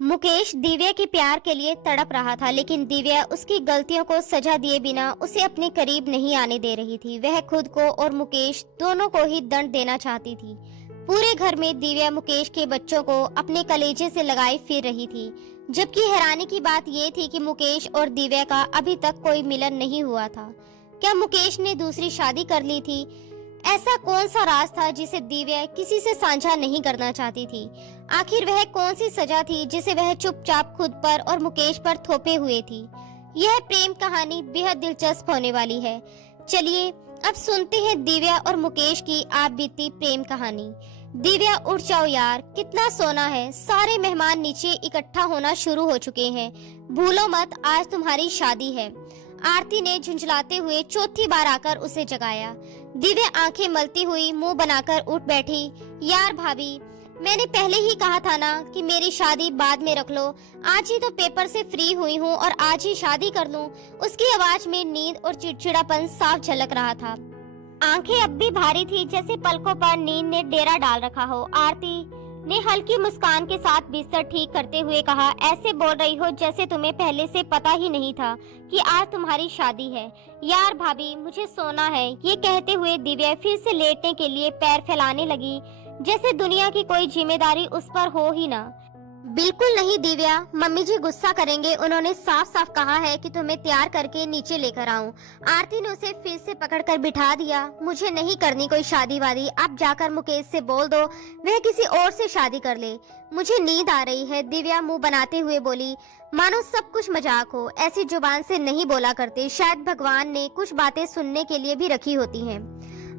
मुकेश दिव्या के प्यार के लिए तड़प रहा था, लेकिन दिव्या उसकी गलतियों को सजा दिए बिना उसे अपने करीब नहीं आने दे रही थी। वह खुद को और मुकेश दोनों को ही दंड देना चाहती थी। पूरे घर में दिव्या मुकेश के बच्चों को अपने कलेजे से लगाए फिर रही थी, जबकि हैरानी की बात यह थी कि मुकेश और दिव्या का अभी तक कोई मिलन नहीं हुआ था। क्या मुकेश ने दूसरी शादी कर ली थी? ऐसा कौन सा राज था जिसे दिव्या किसी से साझा नहीं करना चाहती थी? आखिर वह कौन सी सजा थी जिसे वह चुपचाप खुद पर और मुकेश पर थोपे हुए थी? यह प्रेम कहानी बेहद दिलचस्प होने वाली है। चलिए अब सुनते हैं दिव्या और मुकेश की आप बीती प्रेम कहानी। दिव्या उठ जाओ यार, कितना सोना है। सारे मेहमान नीचे इकट्ठा होना शुरू हो चुके हैं। भूलो मत, आज तुम्हारी शादी है। आरती ने झुंझलाते हुए चौथी बार आकर उसे जगाया। दिव्या आंखें मलती हुई मुंह बनाकर उठ बैठी। यार भाभी, मैंने पहले ही कहा था ना कि मेरी शादी बाद में रख लो। आज ही तो पेपर से फ्री हुई हूँ और आज ही शादी कर लूँ। उसकी आवाज में नींद और चिड़चिड़ापन साफ झलक रहा था। आंखें अब भी भारी थी, जैसे पलकों पर नींद ने डेरा डाल रखा हो। आरती ने हल्की मुस्कान के साथ बिस्तर ठीक करते हुए कहा, ऐसे बोल रही हो जैसे तुम्हें पहले से पता ही नहीं था कि आज तुम्हारी शादी है। यार भाभी, मुझे सोना है। ये कहते हुए दिव्या फिर से लेटने के लिए पैर फैलाने लगी, जैसे दुनिया की कोई जिम्मेदारी उस पर हो ही ना। बिल्कुल नहीं दिव्या, मम्मी जी गुस्सा करेंगे। उन्होंने साफ साफ कहा है कि तुम्हें तैयार करके नीचे लेकर आऊं। आरती ने उसे फिर से पकड़कर बिठा दिया। मुझे नहीं करनी कोई शादी वादी। आप जाकर मुकेश से बोल दो वह किसी और से शादी कर ले। मुझे नींद आ रही है, दिव्या मुंह बनाते हुए बोली, मानो सब कुछ मजाक हो। ऐसी जुबान से नहीं बोला करते। शायद भगवान ने कुछ बातें सुनने के लिए भी रखी होती हैं।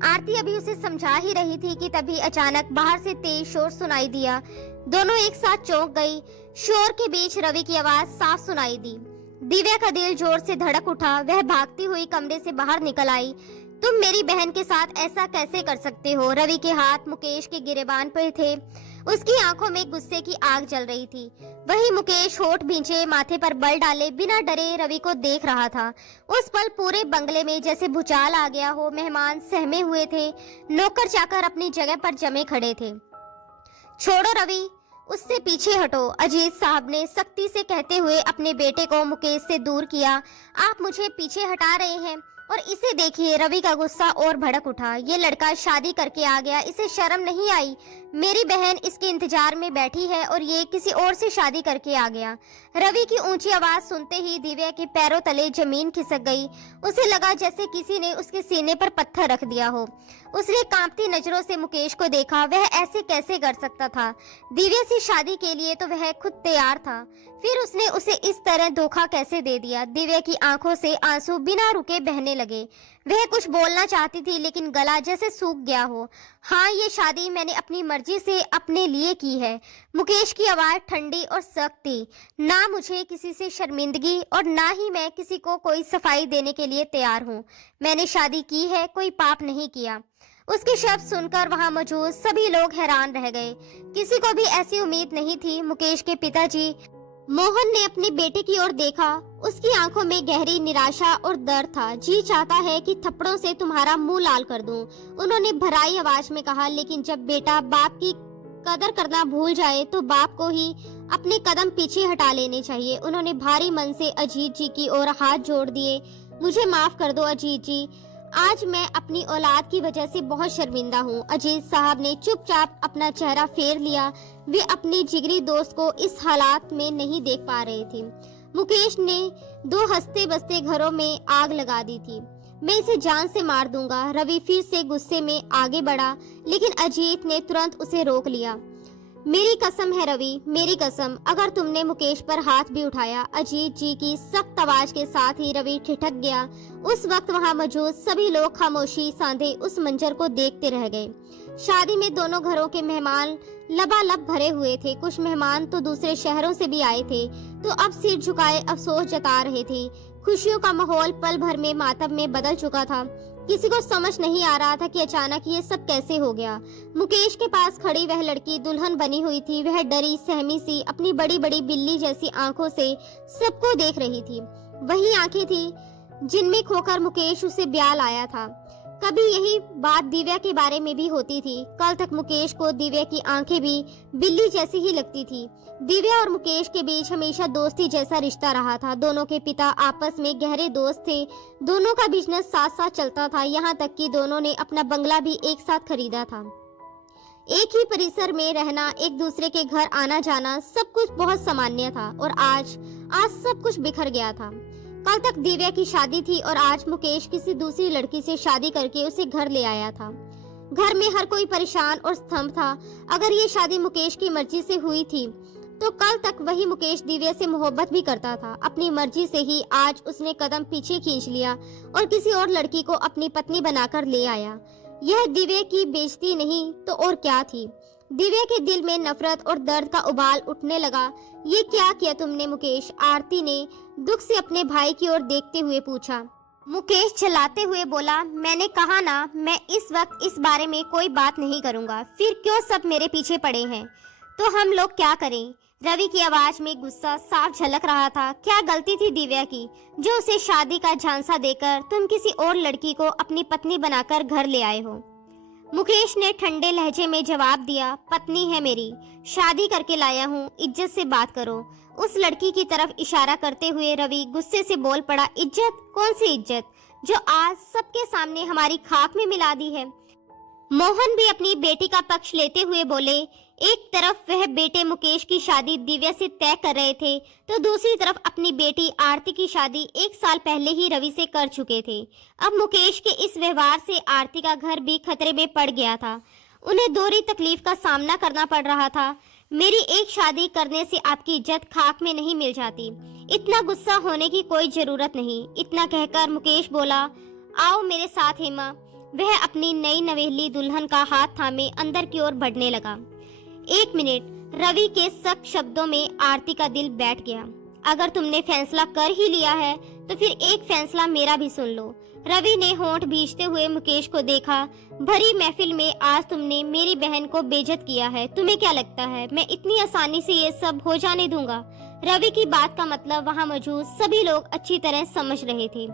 आरती अभी उसे समझा ही रही थी कि तभी अचानक बाहर से तेज शोर सुनाई दिया। दोनों एक साथ चौंक गई। शोर के बीच रवि की आवाज साफ सुनाई दी। दिव्या का दिल जोर से धड़क उठा। वह भागती हुई कमरे से बाहर निकल आई। तुम मेरी बहन के साथ ऐसा कैसे कर सकते हो? रवि के हाथ मुकेश के गिरेबान पर थे। उसकी आंखों में गुस्से की आग जल रही थी। वही मुकेश होठ भींचे, माथे पर बल डाले बिना डरे रवि को देख रहा था। उस पल पूरे बंगले में जैसे भूचाल आ गया हो। मेहमान सहमे हुए थे। नौकर चाकर अपनी जगह पर जमे खड़े थे। छोड़ो रवि, उससे पीछे हटो, अजीत साहब ने सख्ती से कहते हुए अपने बेटे को मुकेश से दूर किया। आप मुझे पीछे हटा रहे हैं? और इसे देखिए, रवि का गुस्सा और भड़क उठा। ये लड़का शादी करके आ गया, इसे शर्म नहीं आई? मेरी बहन इसके इंतजार में बैठी है और ये किसी और से शादी करके आ गया। रवि की ऊंची आवाज सुनते ही दिव्या के पैरों तले जमीन खिसक गई। उसे लगा जैसे किसी ने उसके सीने पर पत्थर रख दिया हो। उसने कांपती नजरों से मुकेश को देखा। वह ऐसे कैसे कर सकता था? दिव्या से शादी के लिए तो वह खुद तैयार था, फिर उसने उसे इस तरह धोखा कैसे दे दिया? दिव्या की आंखों से आंसू बिना रुके बहने लगे। वह कुछ बोलना चाहती थी, लेकिन गला जैसे सूख गया हो। हाँ, ये शादी मैंने अपनी मर्जी से अपने लिए की है। मुकेश की आवाज ठंडी और सख्त थी। ना मुझे किसी से शर्मिंदगी और ना ही मैं किसी को कोई सफाई देने के लिए तैयार हूँ। मैंने शादी की है, कोई पाप नहीं किया। उसके शब्द सुनकर वहां मौजूद सभी लोग हैरान रह गए। किसी को भी ऐसी उम्मीद नहीं थी। मुकेश के पिताजी मोहन ने अपने बेटे की ओर देखा। उसकी आंखों में गहरी निराशा और दर्द था। जी चाहता है कि थप्पड़ों से तुम्हारा मुंह लाल कर दूं, उन्होंने भराई आवाज में कहा। लेकिन जब बेटा बाप की कदर करना भूल जाए तो बाप को ही अपने कदम पीछे हटा लेने चाहिए। उन्होंने भारी मन से अजीत जी की ओर हाथ जोड़ दिए। मुझे माफ कर दो अजीत जी, आज मैं अपनी औलाद की वजह से बहुत शर्मिंदा हूँ। अजीत साहब ने चुपचाप अपना चेहरा फेर लिया। वे अपनी जिगरी दोस्त को इस हालात में नहीं देख पा रहे थे। मुकेश ने दो हंसते बसते घरों में आग लगा दी थी। मैं इसे जान से मार दूंगा। रवि फिर से गुस्से में आगे बढ़ा, लेकिन अजीत ने तुरंत उसे रोक लिया। मेरी कसम है रवि, मेरी कसम, अगर तुमने मुकेश पर हाथ भी उठाया। अजीत जी की सख्त आवाज के साथ ही रवि ठिठक गया। उस वक्त वहां मौजूद सभी लोग खामोशी साधे उस मंजर को देखते रह गए। शादी में दोनों घरों के मेहमान लबालब भरे हुए थे। कुछ मेहमान तो दूसरे शहरों से भी आए थे, तो अब सिर झुकाए अफसोस जता रहे थे। खुशियों का माहौल पल भर में मातम में बदल चुका था। किसी को समझ नहीं आ रहा था कि अचानक ये सब कैसे हो गया। मुकेश के पास खड़ी वह लड़की दुल्हन बनी हुई थी। वह डरी सहमी सी अपनी बड़ी बड़ी बिल्ली जैसी आंखों से सबको देख रही थी। वही आंखें थी जिनमें खोकर मुकेश उसे ब्याह लाया था। कभी यही बात दिव्या के बारे में भी होती थी। कल तक मुकेश को दिव्या की आंखें भी बिल्ली जैसी ही लगती थी। दिव्या और मुकेश के बीच हमेशा दोस्ती जैसा रिश्ता रहा था। दोनों के पिता आपस में गहरे दोस्त थे। दोनों का बिजनेस साथ साथ चलता था, यहाँ तक कि दोनों ने अपना बंगला भी एक साथ खरीदा था। एक ही परिसर में रहना, एक दूसरे के घर आना जाना, सब कुछ बहुत सामान्य था। और आज सब कुछ बिखर गया था। कल तक दिव्या की शादी थी और आज मुकेश किसी दूसरी लड़की से शादी करके उसे घर ले आया था। घर में हर कोई परेशान और स्तंभ था। अगर ये शादी मुकेश की मर्जी से हुई थी तो कल तक वही मुकेश दिव्या से मोहब्बत भी करता था। अपनी मर्जी से ही आज उसने कदम पीछे खींच लिया और किसी और लड़की को अपनी पत्नी बनाकर ले आया। यह दिव्या की बेइज्जती नहीं तो और क्या थी। दिव्या के दिल में नफरत और दर्द का उबाल उठने लगा। ये क्या किया तुमने मुकेश? आरती ने दुख से अपने भाई की ओर देखते हुए पूछा। मुकेश चिल्लाते हुए बोला, मैंने कहा ना, मैं इस वक्त इस बारे में कोई बात नहीं करूंगा। फिर क्यों सब मेरे पीछे पड़े हैं? तो हम लोग क्या करें? रवि की आवाज में गुस्सा साफ झलक रहा था। क्या गलती थी दिव्या की जो उसे शादी का झांसा देकर तुम किसी और लड़की को अपनी पत्नी बनाकर घर ले आए हो? मुकेश ने ठंडे लहजे में जवाब दिया, पत्नी है मेरी, शादी करके लाया हूँ, इज्जत से बात करो। उस लड़की की तरफ इशारा करते हुए रवि गुस्से से बोल पड़ा, इज्जत? कौन सी इज्जत जो आज सबके सामने हमारी खाक में मिला दी है? मोहन भी अपनी बेटी का पक्ष लेते हुए बोले, एक तरफ वह बेटे मुकेश की शादी दिव्या से तय कर रहे थे तो दूसरी तरफ अपनी बेटी आरती की शादी 1 साल पहले ही रवि से कर चुके थे। अब मुकेश के इस व्यवहार से आरती का घर भी खतरे में पड़ गया था। उन्हें दोहरी तकलीफ का सामना करना पड़ रहा था। मेरी एक शादी करने से आपकी इज्जत खाक में नहीं मिल जाती। इतना गुस्सा होने की कोई जरूरत नहीं। इतना कहकर मुकेश बोला, आओ मेरे साथ हेमा। वह अपनी नई नवेली दुल्हन का हाथ थामे अंदर की ओर बढ़ने लगा। 1 मिनट। रवि के सख्त शब्दों में आरती का दिल बैठ गया। अगर तुमने फैसला कर ही लिया है तो फिर एक फैसला मेरा भी सुन लो। रवि ने होंठ भींचते हुए मुकेश को देखा। भरी महफिल में आज तुमने मेरी बहन को बेइज्जत किया है। तुम्हें क्या लगता है मैं इतनी आसानी से ये सब हो जाने दूंगा? रवि की बात का मतलब वहाँ मौजूद सभी लोग अच्छी तरह समझ रहे थे।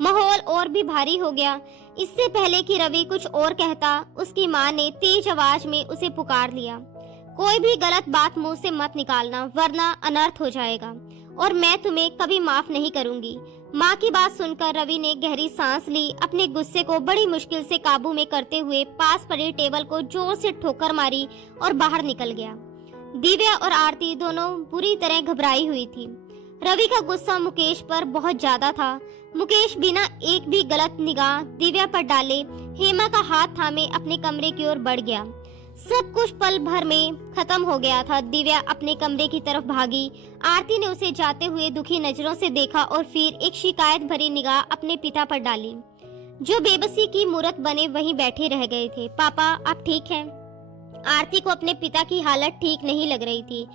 माहौल और भी भारी हो गया। इससे पहले कि रवि कुछ और कहता, उसकी माँ ने तेज आवाज में उसे पुकार लिया, कोई भी गलत बात मुंह से मत निकालना वरना अनर्थ हो जाएगा और मैं तुम्हें कभी माफ नहीं करूंगी। माँ की बात सुनकर रवि ने गहरी सांस ली। अपने गुस्से को बड़ी मुश्किल से काबू में करते हुए पास पड़े टेबल को जोर से ठोकर मारी और बाहर निकल गया। दिव्या और आरती दोनों बुरी तरह घबराई हुई थी। रवि का गुस्सा मुकेश पर बहुत ज्यादा था। मुकेश बिना एक भी गलत निगाह दिव्या पर डाले हेमा का हाथ थामे अपने कमरे की ओर बढ़ गया। सब कुछ पल भर में खत्म हो गया था। दिव्या अपने कमरे की तरफ भागी। आरती ने उसे जाते हुए दुखी नजरों से देखा और फिर एक शिकायत भरी निगाह अपने पिता पर डाली, जो बेबसी की मूरत बने वहीं बैठे रह गए थे। पापा, आप ठीक हैं? आरती को अपने पिता की हालत ठीक नहीं लग रही थी।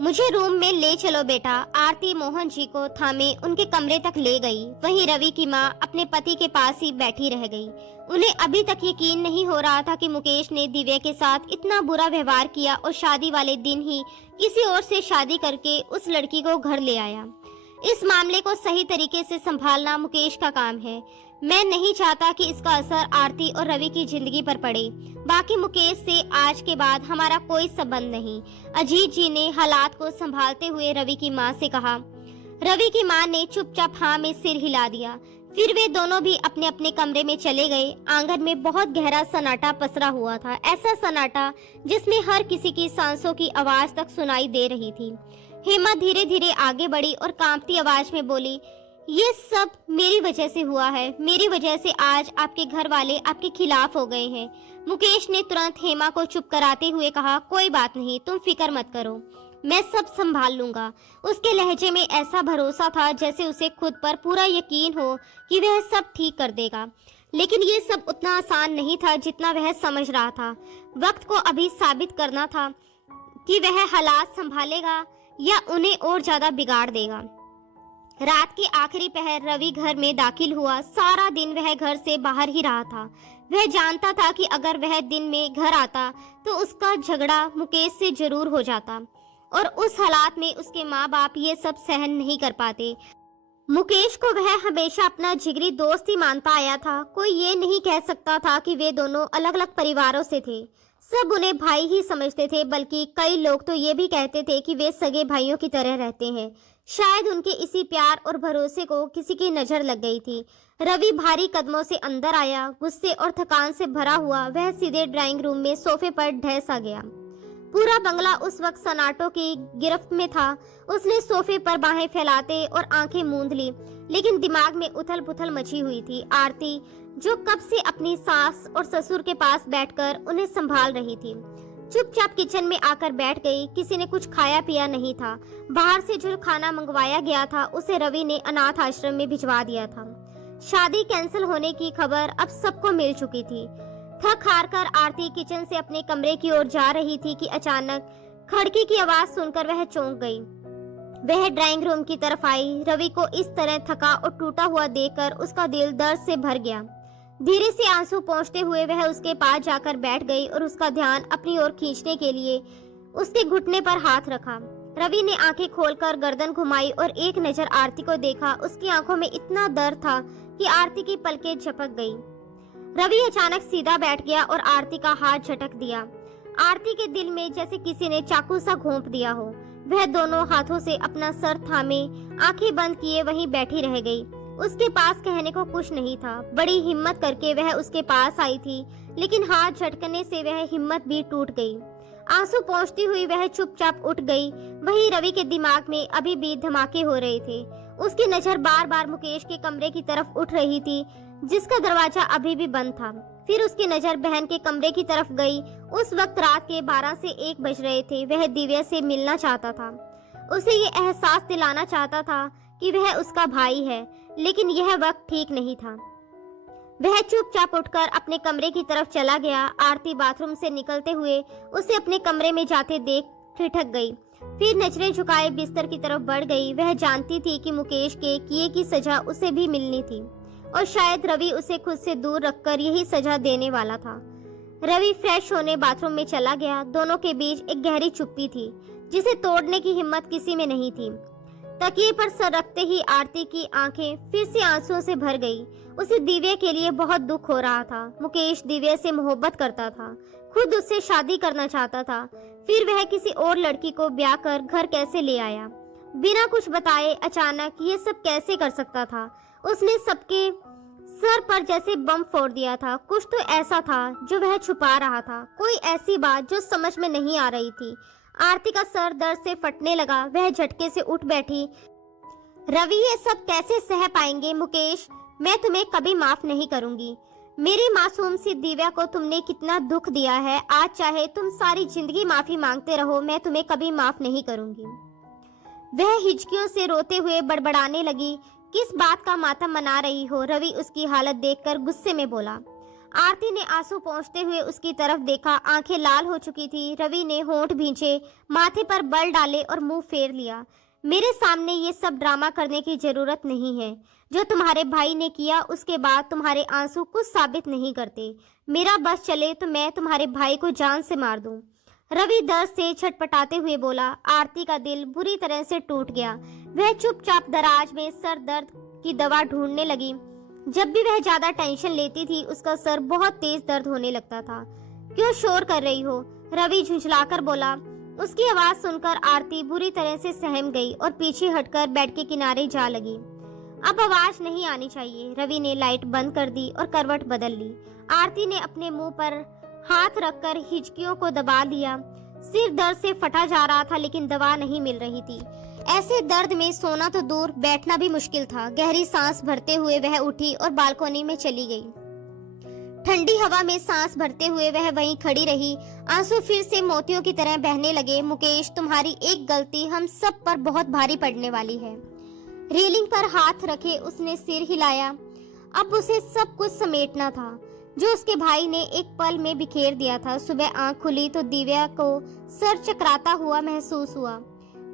मुझे रूम में ले चलो बेटा। आरती मोहन जी को थामे उनके कमरे तक ले गई। वहीं रवि की माँ अपने पति के पास ही बैठी रह गई। उन्हें अभी तक यकीन नहीं हो रहा था कि मुकेश ने दिव्या के साथ इतना बुरा व्यवहार किया और शादी वाले दिन ही किसी और से शादी करके उस लड़की को घर ले आया। इस मामले को सही तरीके से संभालना मुकेश का काम है। मैं नहीं चाहता कि इसका असर आरती और रवि की जिंदगी पर पड़े। बाकी मुकेश से आज के बाद हमारा कोई संबंध नहीं। अजीत जी ने हालात को संभालते हुए रवि की माँ से कहा। रवि की माँ ने चुपचाप हाँ में सिर हिला दिया। फिर वे दोनों भी अपने अपने कमरे में चले गए। आंगन में बहुत गहरा सन्नाटा पसरा हुआ था, ऐसा सन्नाटा जिसमें हर किसी की सांसों की आवाज तक सुनाई दे रही थी। हेमा धीरे धीरे आगे बढ़ी और कांपती आवाज में बोली, ये सब मेरी वजह से हुआ है। मेरी वजह से आज आपके घर वाले आपके खिलाफ हो गए हैं। मुकेश ने तुरंत हेमा को चुप कराते हुए कहा, कोई बात नहीं, तुम फिक्र मत करो, मैं सब संभाल लूंगा। उसके लहजे में ऐसा भरोसा था जैसे उसे खुद पर पूरा यकीन हो कि वह सब ठीक कर देगा। लेकिन ये सब उतना आसान नहीं था जितना वह समझ रहा था। वक्त को अभी साबित करना था कि वह हालात संभालेगा या उन्हें और ज्यादा बिगाड़ देगा। रात के आखिरी पहर रवि घर में दाखिल हुआ। सारा दिन वह घर से बाहर ही रहा था। वह जानता था कि अगर वह दिन में घर आता तो उसका झगड़ा मुकेश से जरूर हो जाता और उस हालात में उसके माँ बाप ये सब सहन नहीं कर पाते। मुकेश को वह हमेशा अपना जिगरी दोस्त ही मानता आया था। कोई ये नहीं कह सकता था कि वे दोनों अलग अलग परिवारों से थे। सब उन्हें भाई ही समझते थे, बल्कि कई लोग तो ये भी कहते थे कि वे सगे भाइयों की तरह रहते हैं। शायद उनके इसी प्यार और भरोसे को किसी की नजर लग गई थी। रवि भारी कदमों से अंदर आया, गुस्से और थकान से भरा हुआ। वह सीधे ड्राइंग रूम में सोफे पर ढह सा गया। पूरा बंगला उस वक्त सन्नाटों की गिरफ्त में था। उसने सोफे पर बाहें फैलाते और आंखें मूंद ली, लेकिन दिमाग में उथल पुथल मची हुई थी। आरती, जो कब से अपनी सास और ससुर के पास बैठकर उन्हें संभाल रही थी, चुपचाप किचन में आकर बैठ गई। किसी ने कुछ खाया पिया नहीं था। बाहर से जो खाना मंगवाया गया था उसे रवि ने अनाथ आश्रम में भिजवा दिया था। शादी कैंसिल होने की खबर अब सबको मिल चुकी थी। थक हार कर आरती किचन से अपने कमरे की ओर जा रही थी कि अचानक खड़की की आवाज सुनकर वह चौंक गई। वह ड्राइंग रूम की तरफ आई। रवि को इस तरह थका और टूटा हुआ देखकर उसका दिल दर्द से भर गया। धीरे से आंसू पोंछते हुए वह उसके पास जाकर बैठ गई और उसका ध्यान अपनी ओर खींचने के लिए उसके घुटने पर हाथ रखा। रवि ने आंखें खोलकर गर्दन घुमाई और एक नजर आरती को देखा। उसकी आंखों में इतना दर्द था कि आरती की पलकें झपक गई। रवि अचानक सीधा बैठ गया और आरती का हाथ झटक दिया। आरती के दिल में जैसे किसी ने चाकू सा घोंप दिया हो। वह दोनों हाथों से अपना सर थामे आंखें बंद किए वहीं बैठी रह गई। उसके पास कहने को कुछ नहीं था। बड़ी हिम्मत करके वह उसके पास आई थी, लेकिन हाथ झटकने से वह हिम्मत भी टूट गई। आंसू पोंछती हुई वह चुपचाप उठ गई। वहीं रवि के दिमाग में अभी भी धमाके हो रहे थे। उसकी नजर बार बार मुकेश के कमरे की तरफ उठ रही थी, जिसका दरवाजा अभी भी बंद था। फिर उसकी नजर बहन के कमरे की तरफ गई। उस वक्त रात के 12 से 1 बज रहे थे। वह दिव्या से मिलना चाहता था। उसे ये एहसास दिलाना चाहता था कि वह उसका भाई है, लेकिन यह वक्त ठीक नहीं था। वह चुपचाप उठकर अपने कमरे की तरफ चला गया। आरती बाथरूम से निकलते हुए उसे अपने कमरे में जाते देख ठिठक गई। फिर नजरें झुकाए बिस्तर की तरफ बढ़ गई। वह जानती थी कि मुकेश के किए की सजा उसे भी मिलनी थी, और शायद रवि उसे खुद से दूर रखकर यही सजा देने वाला था। रवि फ्रेश होने बाथरूम में चला गया। दोनों के बीच एक गहरी चुप्पी थी, जिसे तोड़ने की हिम्मत किसी में नहीं थी। तकिए पर सर रखते ही आरती की आंखें फिर से आंसुओं से भर गई। उसे दिव्या के लिए बहुत दुख हो रहा था। मुकेश दिव्या से मोहब्बत करता था, खुद उससे शादी करना चाहता था। फिर वह किसी और लड़की को ब्याह कर घर कैसे ले आया, बिना कुछ बताए अचानक ये सब कैसे कर सकता था। उसने सबके सर पर जैसे बम फोड़ दिया था। कुछ तो ऐसा था जो वह छुपा रहा था, कोई ऐसी बात जो समझ में नहीं आ रही थी। आरती का सर दर्द से फटने लगा। वह झटके से उठ बैठी। रवि, ये सब कैसे सह पाएंगे? मुकेश, मैं तुम्हें कभी माफ नहीं करूंगी। मेरी मासूम सी दिव्या को तुमने कितना दुख दिया है। आज चाहे तुम सारी जिंदगी माफी मांगते रहो, मैं तुम्हें कभी माफ नहीं करूंगी। वह हिचकियों से रोते हुए बड़बड़ाने लगी। किस बात का मातम मना रही हो? रवि उसकी हालत देखकर गुस्से में बोला। आरती ने आंसू पोंछते हुए उसकी तरफ देखा। आंखें लाल हो चुकी थी। रवि ने होंठ भींचे, माथे पर बल डाले और मुंह फेर लिया। मेरे सामने ये सब ड्रामा करने की जरूरत नहीं है। जो तुम्हारे भाई ने किया उसके बाद तुम्हारे आंसू कुछ साबित नहीं करते। मेरा बस चले तो मैं तुम्हारे भाई को जान से मार दूं। रवि दर्द से छटपटाते हुए बोला। आरती का दिल बुरी तरह से टूट गया। वह चुपचाप दराज में सर दर्द की दवा ढूंढने लगी। जब भी वह ज्यादा टेंशन लेती थी उसका सर बहुत तेज दर्द होने लगता था। क्यों शोर कर रही हो? रवि झुंझलाकर बोला। उसकी आवाज सुनकर आरती बुरी तरह से सहम गई और पीछे हटकर बेड के किनारे जा लगी। अब आवाज नहीं आनी चाहिए। रवि ने लाइट बंद कर दी और करवट बदल ली। आरती ने अपने मुंह पर हाथ रखकर हिचकियों को दबा लिया। सिर दर्द से फटा जा रहा था, लेकिन दवा नहीं मिल रही थी। ऐसे दर्द में सोना तो दूर, बैठना भी मुश्किल था। गहरी सांस भरते हुए वह उठी और बालकनी में चली गई। ठंडी हवा में सांस भरते हुए वह वहीं खड़ी रही। आंसू फिर से मोतियों की तरह बहने लगे। मुकेश, तुम्हारी एक गलती हम सब पर बहुत भारी पड़ने वाली है। रेलिंग पर हाथ रखे उसने सिर हिलाया। अब उसे सब कुछ समेटना था जो उसके भाई ने एक पल में बिखेर दिया था। सुबह आंख खुली तो दिव्या को सर चकराता हुआ महसूस हुआ।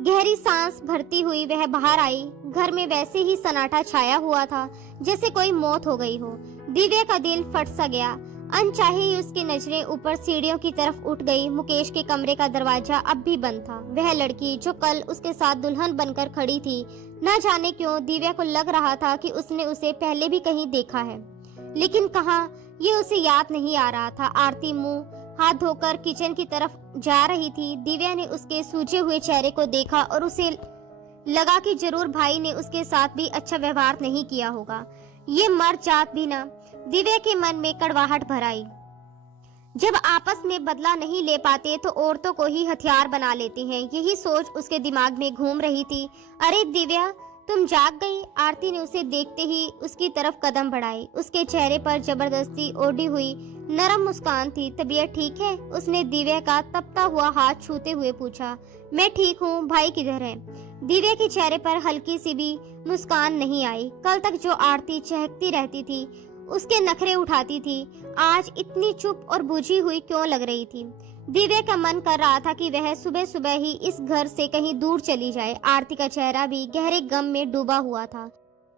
गहरी सांस भरती हुई वह बाहर आई। घर में वैसे ही सन्नाटा छाया हुआ था, जैसे कोई मौत हो गई हो। दिव्या का दिल फट सा गया। अनचाहे ही उसकी नजरें ऊपर सीढ़ियों की तरफ उठ गई। मुकेश के कमरे का दरवाजा अब भी बंद था। वह लड़की जो कल उसके साथ दुल्हन बनकर खड़ी थी, न जाने क्यों दिव्या को लग रहा था कि उसने उसे पहले भी कहीं देखा है, लेकिन कहाँ, ये उसे याद नहीं आ रहा था। आरती मुंह हाथ धोकर किचन की तरफ जा रही थी। दिव्या ने उसके सूजे हुए चेहरे को देखा और उसे लगा कि जरूर भाई ने उसके साथ भी अच्छा व्यवहार नहीं किया होगा। ये मर जात भी ना। दिव्या के मन में कड़वाहट भर आई। जब आपस में बदला नहीं ले पाते तो औरतों को ही हथियार बना लेते हैं, यही सोच उसके दिमाग में घूम रही थी। अरे दिव्या, तुम जाग गई? आरती ने उसे देखते ही उसकी तरफ कदम बढ़ाए। उसके चेहरे पर जबरदस्ती ओढ़ी हुई नरम मुस्कान थी। तबीयत ठीक है? उसने दिव्या का तपता हुआ हाथ छूते हुए पूछा। मैं ठीक हूँ, भाई किधर है? दिव्या के चेहरे पर हल्की सी भी मुस्कान नहीं आई। कल तक जो आरती चहकती रहती थी, उसके नखरे उठाती थी, आज इतनी चुप और बुझी हुई क्यों लग रही थी? दिव्या का मन कर रहा था कि वह सुबह सुबह ही इस घर से कहीं दूर चली जाए। आरती का चेहरा भी गहरे गम में डूबा हुआ था।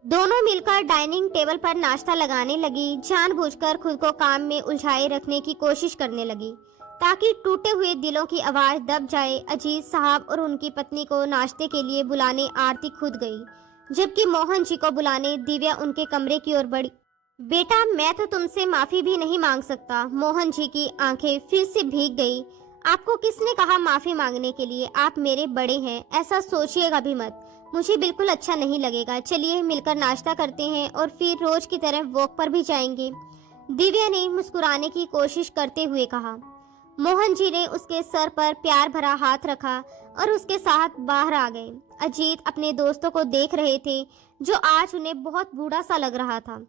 दोनों मिलकर डाइनिंग टेबल पर नाश्ता लगाने लगी। जानबूझकर खुद को काम में उलझाए रखने की कोशिश करने लगी ताकि टूटे हुए दिलों की आवाज दब जाए। अजीत साहब और उनकी पत्नी को नाश्ते के लिए बुलाने आरती खुद गई, जबकि मोहन जी को बुलाने दिव्या उनके कमरे की ओर बढ़ी। बेटा, मैं तो तुमसे माफी भी नहीं मांग सकता। मोहन जी की आंखें फिर से भीग गई। आपको किसने कहा माफी मांगने के लिए? आप मेरे बड़े हैं, ऐसा सोचिएगा भी मत। मुझे बिल्कुल अच्छा नहीं लगेगा। चलिए मिलकर नाश्ता करते हैं और फिर रोज की तरह वॉक पर भी जाएंगे, दिव्या ने मुस्कुराने की कोशिश करते हुए कहा। मोहन जी ने उसके सर पर प्यार भरा हाथ रखा और उसके साथ बाहर आ गए। अजीत अपने दोस्तों को देख रहे थे, जो आज उन्हें बहुत बूढ़ा सा लग रहा था,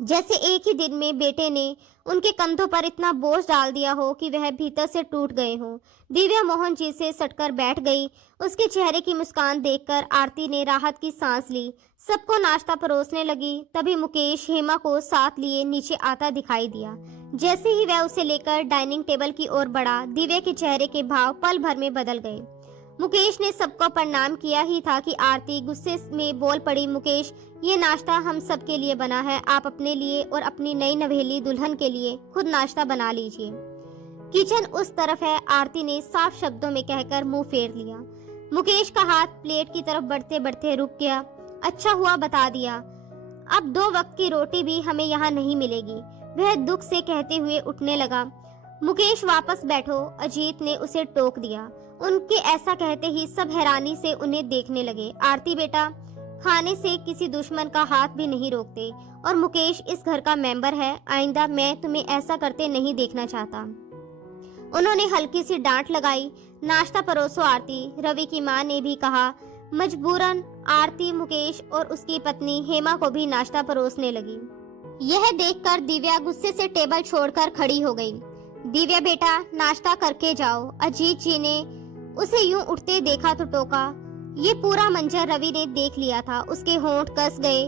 जैसे एक ही दिन में बेटे ने उनके कंधों पर इतना बोझ डाल दिया हो कि वह भीतर से टूट गए हों। दिव्या मोहन जी से सटकर बैठ गई। उसके चेहरे की मुस्कान देखकर आरती ने राहत की सांस ली। सबको नाश्ता परोसने लगी। तभी मुकेश हेमा को साथ लिए नीचे आता दिखाई दिया। जैसे ही वह उसे लेकर डाइनिंग टेबल की ओर बढ़ा, दिव्या के चेहरे के भाव पल भर में बदल गए। मुकेश ने सबको प्रणाम किया ही था कि आरती गुस्से में बोल पड़ी। मुकेश, ये नाश्ता हम सब के लिए बना है, आप अपने लिए और अपनी नई नवेली दुल्हन के लिए खुद नाश्ता बना लीजिए। किचन उस तरफ है, आरती ने साफ शब्दों में कहकर मुंह फेर लिया। मुकेश का हाथ प्लेट की तरफ बढ़ते बढ़ते रुक गया। अच्छा हुआ बता दिया, अब 2 वक्त की रोटी भी हमें यहाँ नहीं मिलेगी, वह दुख से कहते हुए उठने लगा। मुकेश, वापस बैठो, अजीत ने उसे टोक दिया। उनके ऐसा कहते ही सब हैरानी से उन्हें देखने लगे। आरती बेटा, खाने से किसी दुश्मन का हाथ भी नहीं रोकते, और मुकेश इस घर का मेंबर है, आइंदा मैं तुम्हें ऐसा करते नहीं देखना चाहता। उन्होंने हल्की सी डांट लगाई। नाश्ता परोसो आरती, रवि की मां ने भी कहा। मजबूरन आरती मुकेश और उसकी पत्नी हेमा को भी नाश्ता परोसने लगी। यह देखकर दिव्या गुस्से से टेबल छोड़कर खड़ी हो गई। दिव्या बेटा, नाश्ता करके जाओ। अजीत जी ने उसे यूं उठते देखा तो टोका। ये पूरा मंजर रवि ने देख लिया था। उसके होंठ कस गए।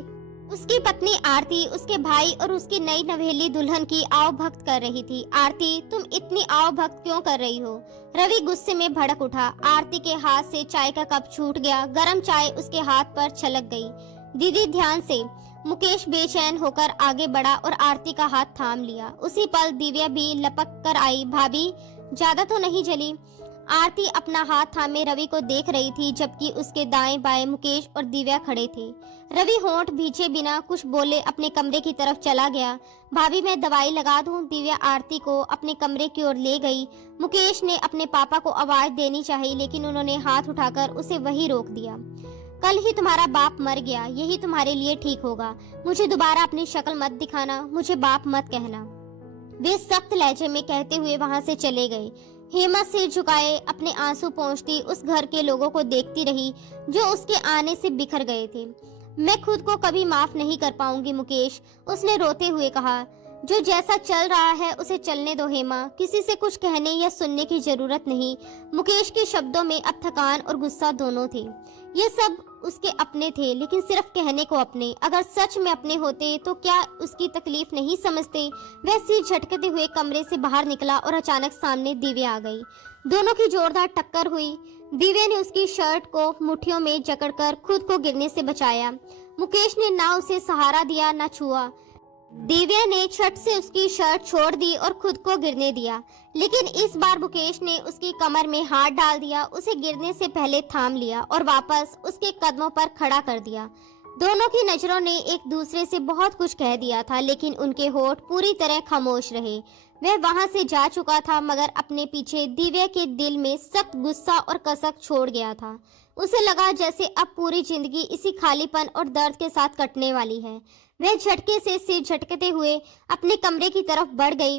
उसकी पत्नी आरती उसके भाई और उसकी नई नवेली दुल्हन की आव भक्त कर रही थी। आरती, तुम इतनी आव भक्त क्यों कर रही हो? रवि गुस्से में भड़क उठा। आरती के हाथ से चाय का कप छूट गया। गरम चाय उसके हाथ पर छलक गई। दीदी, ध्यान से। मुकेश बेचैन होकर आगे बढ़ा और आरती का हाथ थाम लिया। उसी पल दिव्या भी लपक कर आई। भाभी, ज्यादा तो नहीं जली? आरती अपना हाथ थामे रवि को देख रही थी, जबकि उसके दाएं बाएं मुकेश और दिव्या खड़े थे। रवि होंठ भींचे बिना कुछ बोले अपने कमरे की तरफ चला गया। भाभी, मैं दवाई लगा दूं? दिव्या आरती को अपने कमरे की ओर ले गई। मुकेश ने अपने पापा को आवाज देनी चाहिए, लेकिन उन्होंने हाथ उठाकर उसे वहीं रोक दिया। कल ही तुम्हारा बाप मर गया, यही तुम्हारे लिए ठीक होगा। मुझे दोबारा अपनी शक्ल मत दिखाना, मुझे बाप मत कहना, वे सख्त लहजे में कहते हुए वहां से चले गए। हेमा सिर झुकाए अपने आंसू पोंछती उस घर के लोगों को देखती रही, जो उसके आने से बिखर गए थे। मैं खुद को कभी माफ नहीं कर पाऊंगी मुकेश, उसने रोते हुए कहा। जो जैसा चल रहा है उसे चलने दो हेमा, किसी से कुछ कहने या सुनने की जरूरत नहीं। मुकेश के शब्दों में अब थकान और गुस्सा दोनों थे। ये सब उसके अपने थे, लेकिन सिर्फ कहने को अपने। अगर सच में अपने होते तो क्या उसकी तकलीफ नहीं समझते? वह सिर झटकते हुए कमरे से बाहर निकला और अचानक सामने दिव्या आ गई। दोनों की जोरदार टक्कर हुई। दिव्या ने उसकी शर्ट को मुट्ठियों में जकड़कर खुद को गिरने से बचाया। मुकेश ने ना उसे सहारा दिया ना छुआ। दिव्या ने छट से उसकी शर्ट छोड़ दी और खुद को गिरने दिया, लेकिन इस बार मुकेश ने उसकी कमर में हाथ डाल दिया, उसे गिरने से पहले थाम लिया और वापस उसके कदमों पर खड़ा कर दिया। दोनों की नजरों ने एक दूसरे से बहुत कुछ कह दिया था, लेकिन उनके होठ पूरी तरह खामोश रहे। वह वहां से जा चुका था, मगर अपने पीछे दिव्या के दिल में सख्त गुस्सा और कसक छोड़ गया था। उसे लगा जैसे अब पूरी जिंदगी इसी खालीपन और दर्द के साथ कटने वाली है। वह झटके से सिर झटकते हुए अपने कमरे की तरफ बढ़ गई।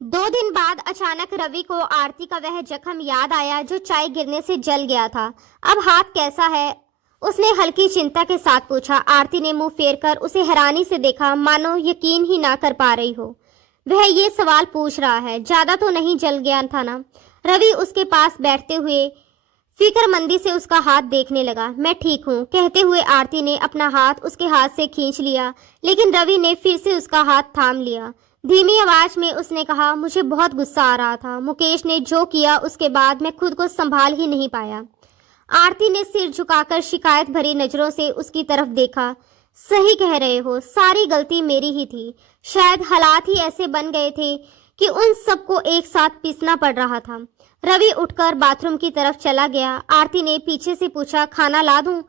2 दिन बाद अचानक रवि को आरती का वह जख्म याद आया जो चाय गिरने से जल गया था। अब हाथ कैसा है? उसने हल्की चिंता के साथ पूछा। आरती ने मुंह फेरकर उसे हैरानी से देखा, मानो यकीन ही ना कर पा रही हो। वह ये सवाल पूछ रहा है, ज्यादा तो नहीं जल गया था ना? रवि उसके पास बैठते हुए फिक्रमंदी से उसका हाथ देखने लगा। मैं ठीक हूँ, कहते हुए आरती ने अपना हाथ उसके हाथ से खींच लिया, लेकिन रवि ने फिर से उसका हाथ थाम लिया। धीमी आवाज में उसने कहा, मुझे बहुत गुस्सा आ रहा था। मुकेश ने जो किया उसके बाद मैं खुद को संभाल ही नहीं पाया। आरती ने सिर झुकाकर शिकायत भरी नजरों से उसकी तरफ देखा। सही कह रहे हो, सारी गलती मेरी ही थी। शायद हालात ही ऐसे बन गए थे कि उन सबको एक साथ पीसना पड़ रहा था। रवि उठकर बाथरूम की तरफ चला गया। आरती ने पीछे से पूछा, खाना ला दूं?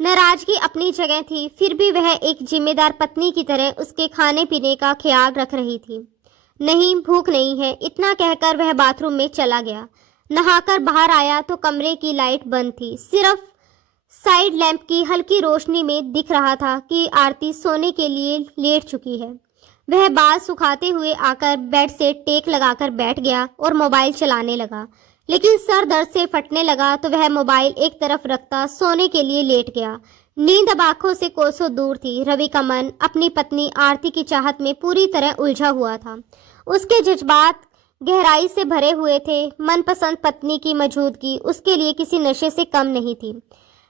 नाराजगी अपनी जगह थी, फिर भी वह एक जिम्मेदार पत्नी की तरह उसके खाने पीने का ख्याल रख रही थी। नहीं, भूख नहीं है, इतना कहकर वह बाथरूम में चला गया। नहाकर बाहर आया तो कमरे की लाइट बंद थी। सिर्फ साइड लैंप की हल्की रोशनी में दिख रहा था कि आरती सोने के लिए लेट चुकी है। वह बाल सुखाते हुए आकर बेड से टेक लगाकर बैठ गया और मोबाइल चलाने लगा, लेकिन सर दर्द से फटने लगा तो वह मोबाइल एक तरफ रखता सोने के लिए लेट गया। नींद अब आंखों से कोसों दूर थी। रवि का मन अपनी पत्नी आरती की चाहत में पूरी तरह उलझा हुआ था। उसके जज्बात गहराई से भरे हुए थे। मनपसंद पत्नी की मौजूदगी उसके लिए किसी नशे से कम नहीं थी।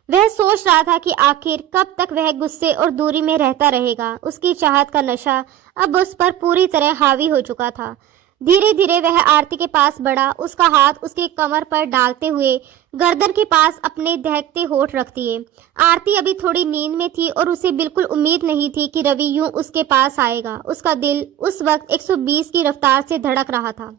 वह सोच रहा था कि आखिर कब तक वह गुस्से और दूरी में रहता रहेगा। उसकी चाहत का नशा अब उस पर पूरी तरह हावी हो चुका था। धीरे धीरे वह आरती के पास बढ़ा, उसका हाथ उसके कमर पर डालते हुए गर्दन के पास अपने दहकते होठ रख दिए। आरती अभी थोड़ी नींद में थी और उसे बिल्कुल उम्मीद नहीं थी कि रवि यूं उसके पास आएगा। उसका दिल उस वक्त 120 की रफ्तार से धड़क रहा था।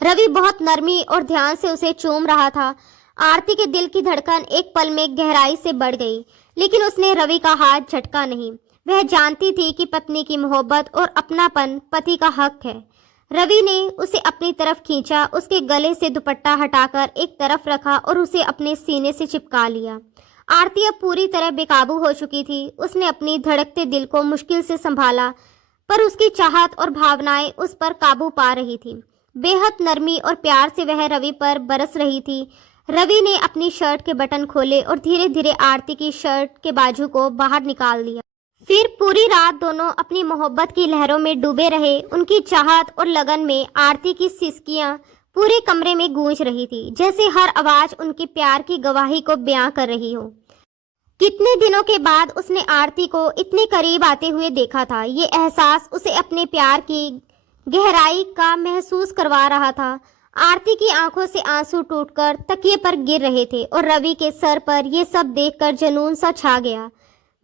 रवि बहुत नरमी और ध्यान से उसे चूम रहा था। आरती के दिल की धड़कन एक पल में गहराई से बढ़ गई, लेकिन उसने रवि का हाथ झटका नहीं। वह जानती थी कि पत्नी की मोहब्बत और अपनापन पति का हक है। रवि ने उसे अपनी तरफ खींचा, उसके गले से दुपट्टा हटाकर एक तरफ रखा और उसे अपने सीने से चिपका लिया। आरती अब पूरी तरह बेकाबू हो चुकी थी। उसने अपनी धड़कते दिल को मुश्किल से संभाला, पर उसकी चाहत और भावनाएं उस पर काबू पा रही थी। बेहद नरमी और प्यार से वह रवि पर बरस रही थी। रवि ने अपनी शर्ट के बटन खोले और धीरे धीरे आरती की शर्ट के बाजू को बाहर निकाल दिया। फिर पूरी रात दोनों अपनी मोहब्बत की लहरों में डूबे रहे। उनकी चाहत और लगन में आरती की सिसकियां पूरे कमरे में गूंज रही थी, जैसे हर आवाज उनके प्यार की गवाही को बयां कर रही हो। कितने दिनों के बाद उसने आरती को इतने करीब आते हुए देखा था। ये एहसास उसे अपने प्यार की गहराई का महसूस करवा रहा था। आरती की आंखों से आंसू टूटकर तकिए पर गिर रहे थे और रवि के सर पर यह सब देखकर जुनून सा छा गया।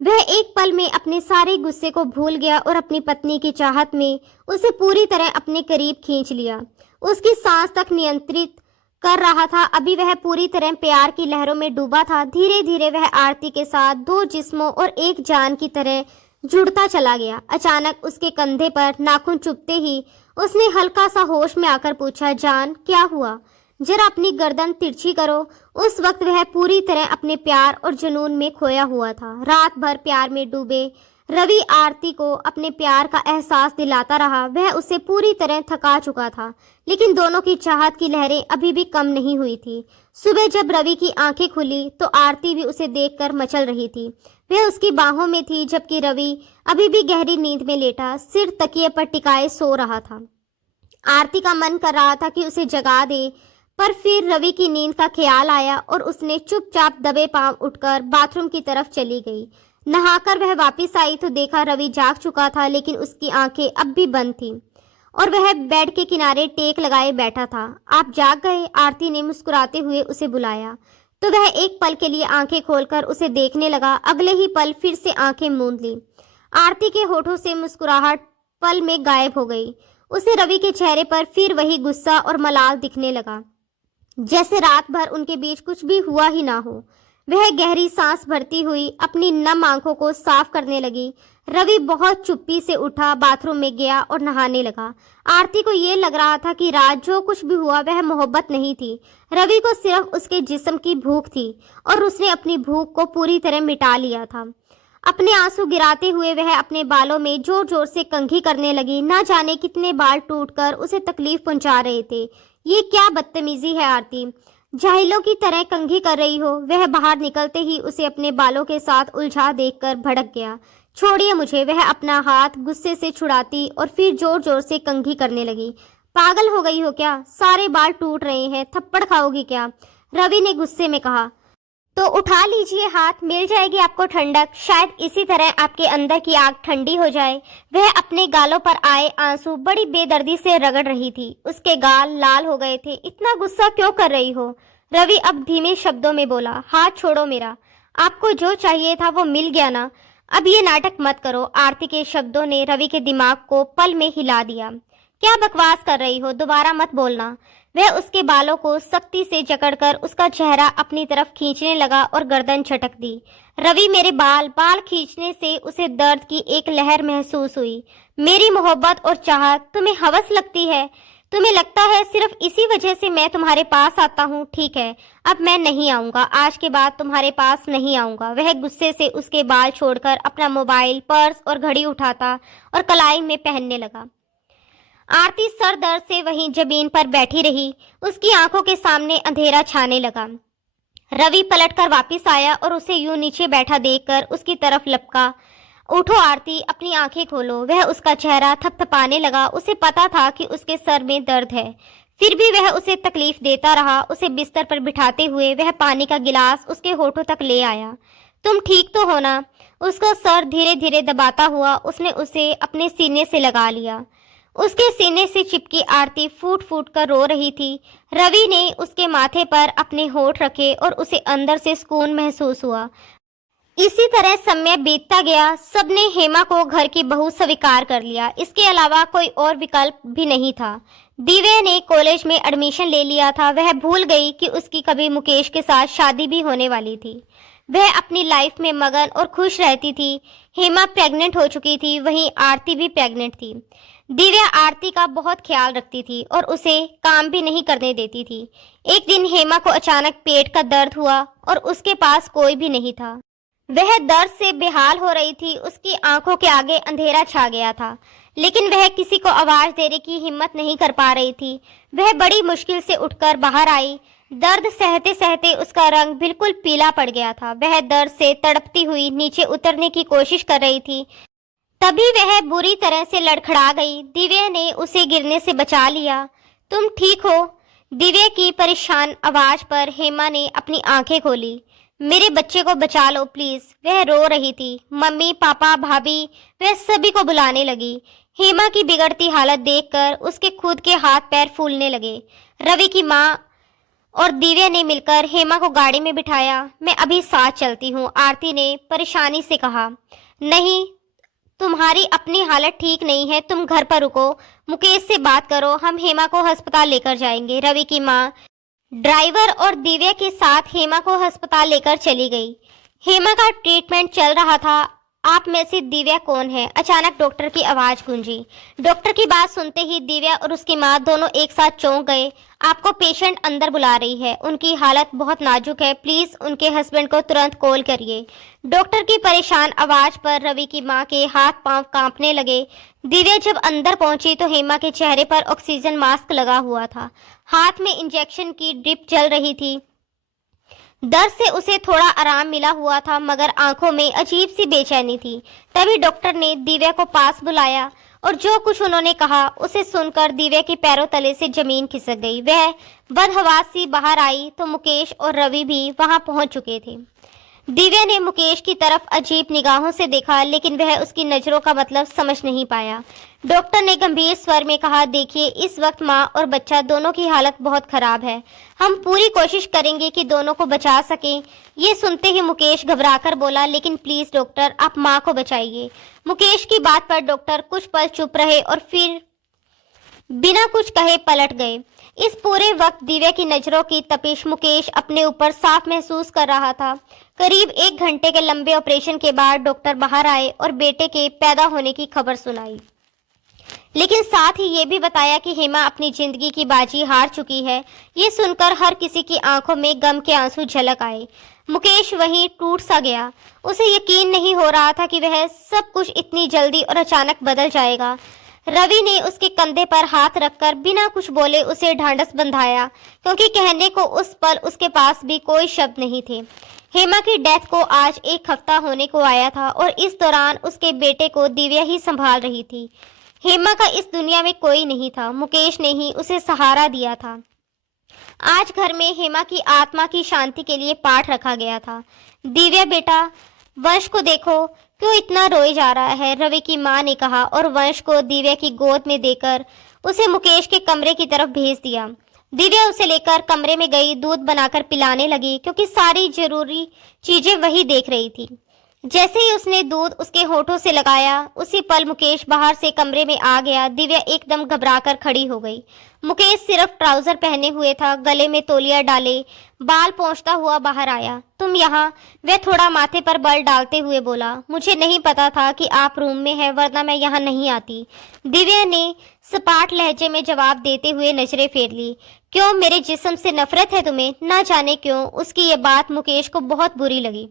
वह एक पल में अपने सारे गुस्से को भूल गया और अपनी पत्नी की चाहत में उसे पूरी तरह अपने करीब खींच लिया। उसकी सांस तक नियंत्रित कर रहा था। अभी वह पूरी तरह प्यार की लहरों में डूबा था। धीरे धीरे वह आरती के साथ दो जिस्मों और एक जान की तरह जुड़ता चला गया। अचानक उसके कंधे पर नाखून चुभते ही उसने हल्का सा होश में आकर पूछा, जान क्या हुआ? जरा अपनी गर्दन तिरछी करो। उस वक्त वह पूरी तरह अपने प्यार और जुनून में खोया हुआ था। रात भर प्यार में डूबे रवि आरती को अपने प्यार का एहसास दिलाता रहा। वह उसे पूरी तरह थका चुका था, लेकिन दोनों की चाहत की लहरें अभी भी कम नहीं हुई थी। सुबह जब रवि की आंखें खुली तो आरती भी उसे देखकर मचल रही थी। वह उसकी बाहों में थी, जबकि रवि अभी भी गहरी नींद में लेटा सिर तकिए पर टिकाए सो रहा था। आरती का मन कर रहा था कि उसे जगा दे, पर फिर रवि की नींद का ख्याल आया और उसने चुपचाप दबे पांव उठकर बाथरूम की तरफ चली गई। नहाकर वह वापस आई तो देखा रवि जाग चुका था, लेकिन उसकी आंखें अब भी बंद थीं और वह बेड के किनारे टेक लगाए बैठा था। आप जाग गए? आरती ने मुस्कुराते हुए उसे बुलाया तो वह एक पल के लिए आंखें खोलकर उसे देखने लगा। अगले ही पल फिर से आंखें मूंद ली। आरती के होठों से मुस्कुराहट पल में गायब हो गई। उसे रवि के चेहरे पर फिर वही गुस्सा और मलाल दिखने लगा, जैसे रात भर उनके बीच कुछ भी हुआ ही ना हो। वह गहरी सांस भरती हुई अपनी नम आंखों को साफ करने लगी। रवि बहुत चुप्पी से उठा, बाथरूम में गया और नहाने लगा। आरती को ये लग रहा था कि रात जो कुछ भी हुआ वह मोहब्बत नहीं थी, रवि को सिर्फ उसके जिस्म की भूख थी और उसने अपनी भूख को पूरी तरह मिटा लिया था। अपने आंसू गिराते हुए वह अपने बालों में जोर जोर से कंघी करने लगी। ना जाने कितने बाल टूटकर उसे तकलीफ पहुंचा रहे थे। ये क्या बदतमीजी है आरती, जाहिलों की तरह कंघी कर रही हो। वह बाहर निकलते ही उसे अपने बालों के साथ उलझा देखकर भड़क गया। छोड़िए मुझे, वह अपना हाथ गुस्से से छुड़ाती और फिर जोर जोर से कंघी करने लगी। पागल हो गई हो क्या, सारे बाल टूट रहे हैं, थप्पड़ खाओगी क्या, रवि ने गुस्से में कहा। तो उठा लीजिए हाथ, मिल जाएगी आपको ठंडक, शायद इसी तरह आपके अंदर की आग ठंडी हो जाए। वह अपने गालों पर आए आंसू बड़ी बेदर्दी से रगड़ रही थी। उसके गाल लाल हो गए थे। इतना गुस्सा क्यों कर रही हो, रवि अब धीमे शब्दों में बोला। हाथ छोड़ो मेरा, आपको जो चाहिए था वो मिल गया ना, अब ये नाटक मत करो। आरती के शब्दों ने रवि के दिमाग को पल में हिला दिया। क्या बकवास कर रही हो, दोबारा मत बोलना। वह उसके बालों को सख्ती से जकड़कर उसका चेहरा अपनी तरफ खींचने लगा और गर्दन झटक दी। रवि, मेरे बाल बाल खींचने से उसे दर्द की एक लहर महसूस हुई। मेरी मोहब्बत और चाहत तुम्हें हवस लगती है, तुम्हें लगता है सिर्फ इसी वजह से मैं तुम्हारे पास आता हूँ। ठीक है, अब मैं नहीं आऊंगा, आज के बाद तुम्हारे पास नहीं आऊंगा। वह गुस्से से उसके बाल छोड़कर अपना मोबाइल, पर्स और घड़ी उठाता और कलाई में पहनने लगा। आरती सर दर्द से वहीं जमीन पर बैठी रही। उसकी आंखों के सामने अंधेरा छाने लगा। रवि पलटकर वापस आया और उसे यूं नीचे बैठा देखकर उसकी तरफ लपका। उठो आरती, अपनी आंखें खोलो। वह उसका चेहरा थपथपाने लगा। उसे पता था कि उसके सर में दर्द है, फिर भी वह उसे तकलीफ देता रहा। उसे बिस्तर पर बिठाते हुए वह पानी का गिलास उसके होठों तक ले आया। तुम ठीक तो हो ना, उसका सर धीरे धीरे दबाता हुआ उसने उसे अपने सीने से लगा लिया। उसके सीने से चिपकी आरती फूट फूट कर रो रही थी। रवि ने उसके माथे पर अपने होठ रखे और उसे अंदर से सुकून महसूस हुआ। इसी तरह समय बीतता गया। सबने हेमा को घर की बहू स्वीकार कर लिया। इसके अलावा कोई और विकल्प भी नहीं था। दिव्या ने कॉलेज में एडमिशन ले लिया था। वह भूल गई कि उसकी कभी मुकेश के साथ शादी भी होने वाली थी। वह अपनी लाइफ में मगन और खुश रहती थी। हेमा प्रेग्नेंट हो चुकी थी, वहीं आरती भी प्रेग्नेंट थी। दिव्या आरती का बहुत ख्याल रखती थी और उसे काम भी नहीं करने देती थी। एक दिन हेमा को अचानक पेट का दर्द हुआ और उसके पास कोई भी नहीं था। वह दर्द से बेहाल हो रही थी। उसकी आंखों के आगे अंधेरा छा गया था, लेकिन वह किसी को आवाज देने की हिम्मत नहीं कर पा रही थी। वह बड़ी मुश्किल से उठकर बाहर आई। दर्द सहते सहते उसका रंग बिल्कुल पीला पड़ गया था। वह दर्द से तड़पती हुई नीचे उतरने की कोशिश कर रही थी, तभी वह बुरी तरह से लड़खड़ा गई। दिव्या ने उसे गिरने से बचा लिया। तुम ठीक हो? दिव्या की परेशान आवाज पर हेमा ने अपनी आंखें खोली। मेरे बच्चे को बचा लो प्लीज, वह रो रही थी। मम्मी, पापा, भाभी, वह सभी को बुलाने लगी। हेमा की बिगड़ती हालत देखकर उसके खुद के हाथ पैर फूलने लगे। रवि की माँ और दिव्या ने मिलकर हेमा को गाड़ी में बिठाया। मैं अभी साथ चलती हूँ, आरती ने परेशानी से कहा। नहीं, तुम्हारी अपनी हालत ठीक नहीं है, तुम घर पर रुको, मुकेश से बात करो, हम हेमा को अस्पताल लेकर जाएंगे। रवि की माँ ड्राइवर और दिव्या के साथ हेमा को अस्पताल लेकर चली गई। हेमा का ट्रीटमेंट चल रहा था। आप में से दिव्या कौन है? अचानक डॉक्टर की आवाज गूंजी। डॉक्टर की बात सुनते ही दिव्या और उसकी माँ दोनों एक साथ चौंक गए। आपको पेशेंट अंदर बुला रही है, उनकी हालत बहुत नाजुक है, प्लीज उनके हस्बैंड को तुरंत कॉल करिए। डॉक्टर की परेशान आवाज पर रवि की माँ के हाथ पांव कांपने लगे। दिव्या जब अंदर पहुंची तो हेमा के चेहरे पर ऑक्सीजन मास्क लगा हुआ था, हाथ में इंजेक्शन की ड्रिप चल रही थी। दर्द से उसे थोड़ा आराम मिला हुआ था, मगर आंखों में अजीब सी बेचैनी थी। तभी डॉक्टर ने दिव्या को पास बुलाया और जो कुछ उन्होंने कहा उसे सुनकर दिव्या के पैरों तले से जमीन खिसक गई। वह बदहवास सी बाहर आई तो मुकेश और रवि भी वहां पहुंच चुके थे। दिव्या ने मुकेश की तरफ अजीब निगाहों से देखा, लेकिन वह उसकी नजरों का मतलब समझ नहीं पाया। डॉक्टर ने गंभीर स्वर में कहा, देखिए, इस वक्त माँ और बच्चा दोनों की हालत बहुत खराब है। हम पूरी कोशिश करेंगे कि दोनों को बचा सकें। ये सुनते ही मुकेश घबराकर बोला, लेकिन प्लीज डॉक्टर, आप माँ को बचाइए। मुकेश की बात पर डॉक्टर कुछ पल चुप रहे और फिर बिना कुछ कहे पलट गए। इस पूरे वक्त दिव्या की नजरों की तपिश मुकेश अपने ऊपर साफ महसूस कर रहा था। करीब 1 घंटे के लंबे ऑपरेशन के बाद डॉक्टर बाहर आए और बेटे के पैदा होने की खबर सुनाई, लेकिन साथ ही ये भी बताया कि हेमा अपनी जिंदगी की बाजी हार चुकी है। ये सुनकर हर किसी की आंखों में गम के आंसू झलक आए। मुकेश वहीं टूट सा गया। उसे यकीन नहीं हो रहा था कि वह सब कुछ इतनी जल्दी और अचानक बदल जाएगा। रवि ने उसके कंधे पर हाथ रखकर बिना कुछ बोले उसे ढांढस बंधाया, क्योंकि कहने को उस पल उसके पास भी कोई शब्द नहीं थे। हेमा की डेथ को आज 1 हफ्ता होने को आया था और इस दौरान उसके बेटे को दिव्या ही संभाल रही थी। हेमा का इस दुनिया में कोई नहीं था, मुकेश ने ही उसे सहारा दिया था। आज घर में हेमा की आत्मा की शांति के लिए पाठ रखा गया था। दिव्या बेटा, वंश को देखो, क्यों इतना रोए जा रहा है, रवि की मां ने कहा और वंश को दिव्या की गोद में देकर उसे मुकेश के कमरे की तरफ भेज दिया। दिव्या उसे लेकर कमरे में गई, दूध बनाकर पिलाने लगी, क्योंकि सारी जरूरी चीजें वही देख रही थी। जैसे ही उसने दूध उसके होठों से लगाया, उसी पल मुकेश बाहर से कमरे में आ गया। दिव्या एकदम घबराकर खड़ी हो गई। मुकेश सिर्फ ट्राउजर पहने हुए था, गले में तौलिया डाले, बाल पोंछता हुआ बाहर आया। तुम यहाँ? वह थोड़ा माथे पर बल डालते हुए बोला, मुझे नहीं पता था कि आप रूम में हैं, वरना मैं यहाँ नहीं आती। दिव्या ने सपाट लहजे में जवाब देते हुए नजरें फेर ली। क्यों, मेरे जिस्म से नफरत है तुम्हें? ना जाने क्यों उसकी ये बात मुकेश को बहुत बुरी लगी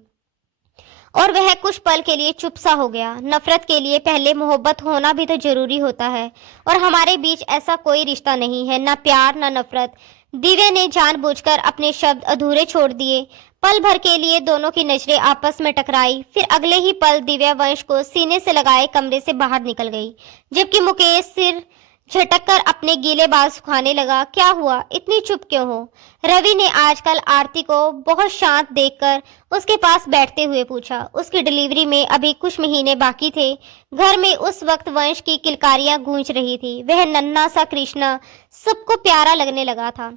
और वह कुछ पल के लिए चुप सा हो गया। नफरत के लिए पहले मोहब्बत होना भी तो जरूरी होता है, और हमारे बीच ऐसा कोई रिश्ता नहीं है, ना प्यार ना नफरत। दिव्या ने जानबूझकर अपने शब्द अधूरे छोड़ दिए। पल भर के लिए दोनों की नजरें आपस में टकराई, फिर अगले ही पल दिव्या वंश को सीने से लगाए कमरे से बाहर निकल गई, जबकि मुकेश सिर झटककर अपने गीले बाल सुखाने लगा। क्या हुआ, इतनी चुप क्यों हो? रवि ने आजकल आरती को बहुत शांत देखकर उसके पास बैठते हुए पूछा। उसकी डिलीवरी में अभी कुछ महीने बाकी थे। घर में उस वक्त वंश की किलकारियां गूंज रही थी। वह नन्हा सा कृष्णा सबको प्यारा लगने लगा था,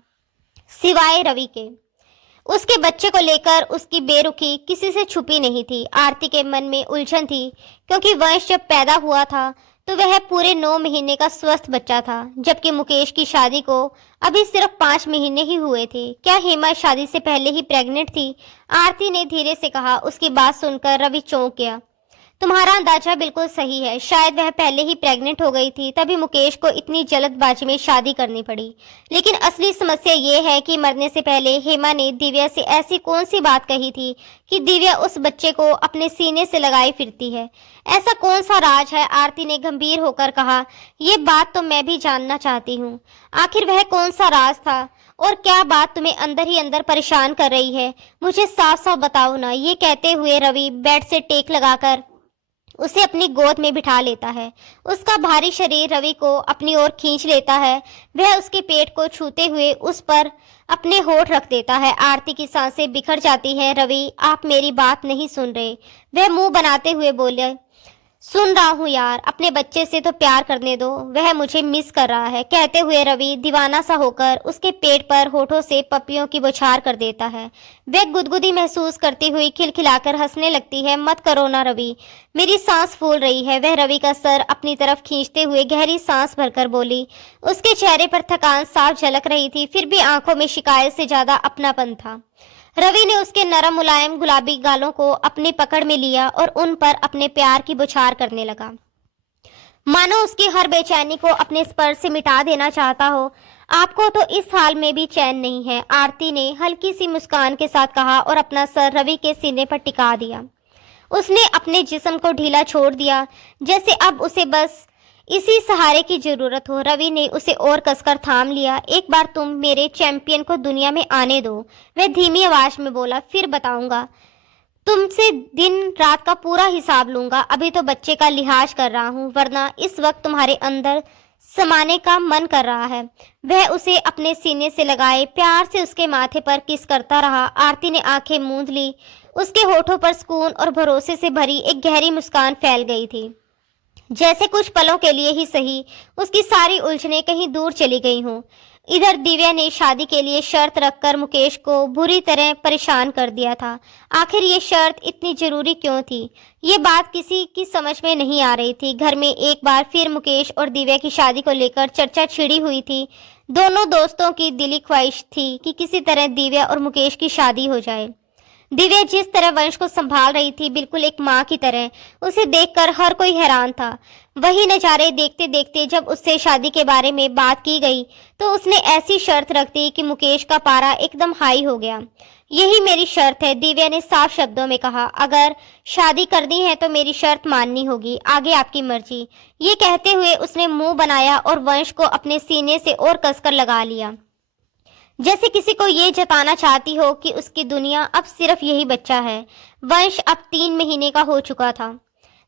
सिवाय रवि के। उसके बच्चे को लेकर उसकी बेरुखी किसी से छुपी नहीं थी। आरती के मन में उलझन थी, क्योंकि वंश जब पैदा हुआ था तो वह पूरे 9 महीने का स्वस्थ बच्चा था, जबकि मुकेश की शादी को अभी सिर्फ 5 महीने ही हुए थे। क्या हेमा शादी से पहले ही प्रेग्नेंट थी? आरती ने धीरे से कहा। उसकी बात सुनकर रवि चौंक गया। तुम्हारा अंदाजा बिल्कुल सही है, शायद वह पहले ही प्रेग्नेंट हो गई थी, तभी मुकेश को इतनी जल्दबाजी में शादी करनी पड़ी। लेकिन असली समस्या ये है कि मरने से पहले हेमा ने दिव्या से ऐसी कौन सी बात कही थी कि दिव्या उस बच्चे को अपने सीने से लगाए फिरती है? ऐसा कौन सा राज है? आरती ने गंभीर होकर कहा। ये बात तो मैं भी जानना चाहती हूँ। आखिर वह कौन सा राज था, और क्या बात तुम्हें अंदर ही अंदर परेशान कर रही है? मुझे साफ साफ बताओ ना। ये कहते हुए रवि बेड से टेक लगाकर उसे अपनी गोद में बिठा लेता है। उसका भारी शरीर रवि को अपनी ओर खींच लेता है। वह उसके पेट को छूते हुए उस पर अपने होठ रख देता है। आरती की सांसें बिखर जाती हैं। रवि, आप मेरी बात नहीं सुन रहे। वह मुंह बनाते हुए बोले, सुन रहा हूँ यार, अपने बच्चे से तो प्यार करने दो, वह मुझे मिस कर रहा है। कहते हुए रवि दीवाना सा होकर उसके पेट पर होठों से पप्पियों की बौछार कर देता है। वह गुदगुदी महसूस करती हुई खिलखिलाकर हंसने लगती है। मत करो ना रवि, मेरी सांस फूल रही है। वह रवि का सर अपनी तरफ खींचते हुए गहरी सांस भरकर बोली। उसके चेहरे पर थकान साफ झलक रही थी, फिर भी आंखों में शिकायत से ज्यादा अपनापन था। रवि ने उसके नरम मुलायम गुलाबी गालों को अपनी पकड़ में लिया और उन पर अपने प्यार की बौछार करने लगा, मानो उसकी हर बेचैनी को अपने स्पर्श से मिटा देना चाहता हो। आपको तो इस हाल में भी चैन नहीं है, आरती ने हल्की सी मुस्कान के साथ कहा और अपना सर रवि के सीने पर टिका दिया। उसने अपने जिस्म को ढीला छोड़ दिया, जैसे अब उसे बस इसी सहारे की जरूरत हो। रवि ने उसे और कसकर थाम लिया। एक बार तुम मेरे चैंपियन को दुनिया में आने दो, वह धीमी आवाज में बोला, फिर बताऊंगा। तुमसे दिन रात का पूरा हिसाब लूंगा। अभी तो बच्चे का लिहाज कर रहा हूँ, वरना इस वक्त तुम्हारे अंदर समाने का मन कर रहा है। वह उसे अपने सीने से लगाए प्यार से उसके माथे पर किस करता रहा। आरती ने आंखें मूंद ली। उसके होठों पर सुकून और भरोसे से भरी एक गहरी मुस्कान फैल गई थी, जैसे कुछ पलों के लिए ही सही उसकी सारी उलझनें कहीं दूर चली गई हों। इधर दिव्या ने शादी के लिए शर्त रखकर मुकेश को बुरी तरह परेशान कर दिया था। आखिर ये शर्त इतनी जरूरी क्यों थी? ये बात किसी की समझ में नहीं आ रही थी। घर में एक बार फिर मुकेश और दिव्या की शादी को लेकर चर्चा छिड़ी हुई थी। दोनों दोस्तों की दिली ख्वाहिश थी कि किसी तरह दिव्या और मुकेश की शादी हो जाए। दिव्या जिस तरह वंश को संभाल रही थी, बिल्कुल एक माँ की तरह, उसे देखकर हर कोई हैरान था। वही नज़ारे देखते देखते जब उससे शादी के बारे में बात की गई तो उसने ऐसी शर्त रख दी कि मुकेश का पारा एकदम हाई हो गया। यही मेरी शर्त है, दिव्या ने साफ शब्दों में कहा। अगर शादी करनी है तो मेरी शर्त माननी होगी, आगे आपकी मर्जी। ये कहते हुए उसने मुंह बनाया और वंश को अपने सीने से और कसकर लगा लिया, जैसे किसी को ये जताना चाहती हो कि उसकी दुनिया अब सिर्फ यही बच्चा है। वंश अब 3 महीने का हो चुका था।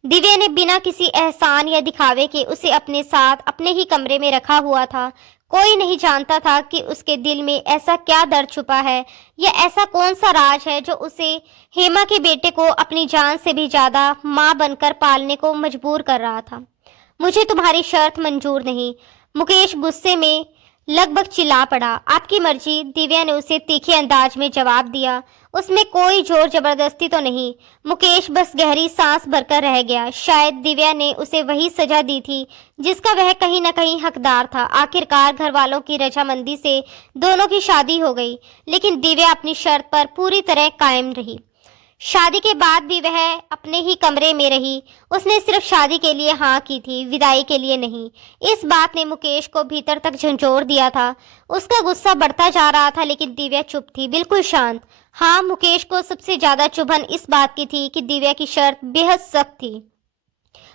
दिव्या ने बिना किसी एहसान या दिखावे के उसे अपने साथ अपने ही कमरे में रखा हुआ था। कोई नहीं जानता था कि उसके दिल में ऐसा क्या दर्द छुपा है, या ऐसा कौन सा राज है जो उसे हेमा के बेटे को अपनी जान से भी ज्यादा माँ बनकर पालने को मजबूर कर रहा था। मुझे तुम्हारी शर्त मंजूर नहीं, मुकेश गुस्से में लगभग चिल्ला पड़ा। आपकी मर्जी, दिव्या ने उसे तीखे अंदाज में जवाब दिया। उसमें कोई जोर जबरदस्ती तो नहीं। मुकेश बस गहरी सांस भरकर रह गया। शायद दिव्या ने उसे वही सजा दी थी जिसका वह कहीं न कहीं हकदार था। आखिरकार घर वालों की रजामंदी से दोनों की शादी हो गई, लेकिन दिव्या अपनी शर्त पर पूरी तरह कायम रही। शादी के बाद भी वह अपने ही कमरे में रही। उसने सिर्फ शादी के लिए हाँ की थी, विदाई के लिए नहीं। इस बात ने मुकेश को भीतर तक झंझोर दिया था। उसका गुस्सा बढ़ता जा रहा था, लेकिन दिव्या चुप थी, बिल्कुल शांत। हाँ, मुकेश को सबसे ज्यादा चुभन इस बात की थी कि दिव्या की शर्त बेहद सख्त थी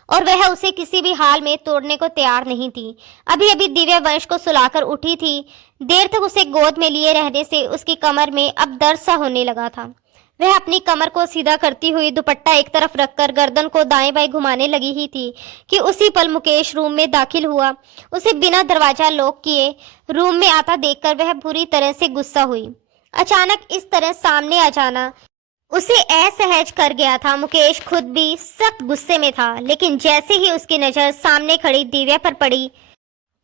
और वह उसे किसी भी हाल में तोड़ने को तैयार नहीं थी। अभी अभी दिव्या वंश को सुलाकर उठी थी। देर तक उसे गोद में लिए रहने से उसकी कमर में अब दर्द सा होने लगा था। वह अपनी कमर को सीधा करती हुई दुपट्टा एक तरफ रखकर गर्दन को दाएं बाएं घुमाने लगी ही थी कि उसी पल मुकेश रूम में दाखिल हुआ। उसे बिना दरवाजा लॉक किए रूम में आता देखकर वह बुरी तरह से गुस्सा हुई। अचानक इस तरह सामने आ जाना उसे असहज कर गया था। मुकेश खुद भी सख्त गुस्से में था, लेकिन जैसे ही उसकी नजर सामने खड़ी दिव्या पर पड़ी,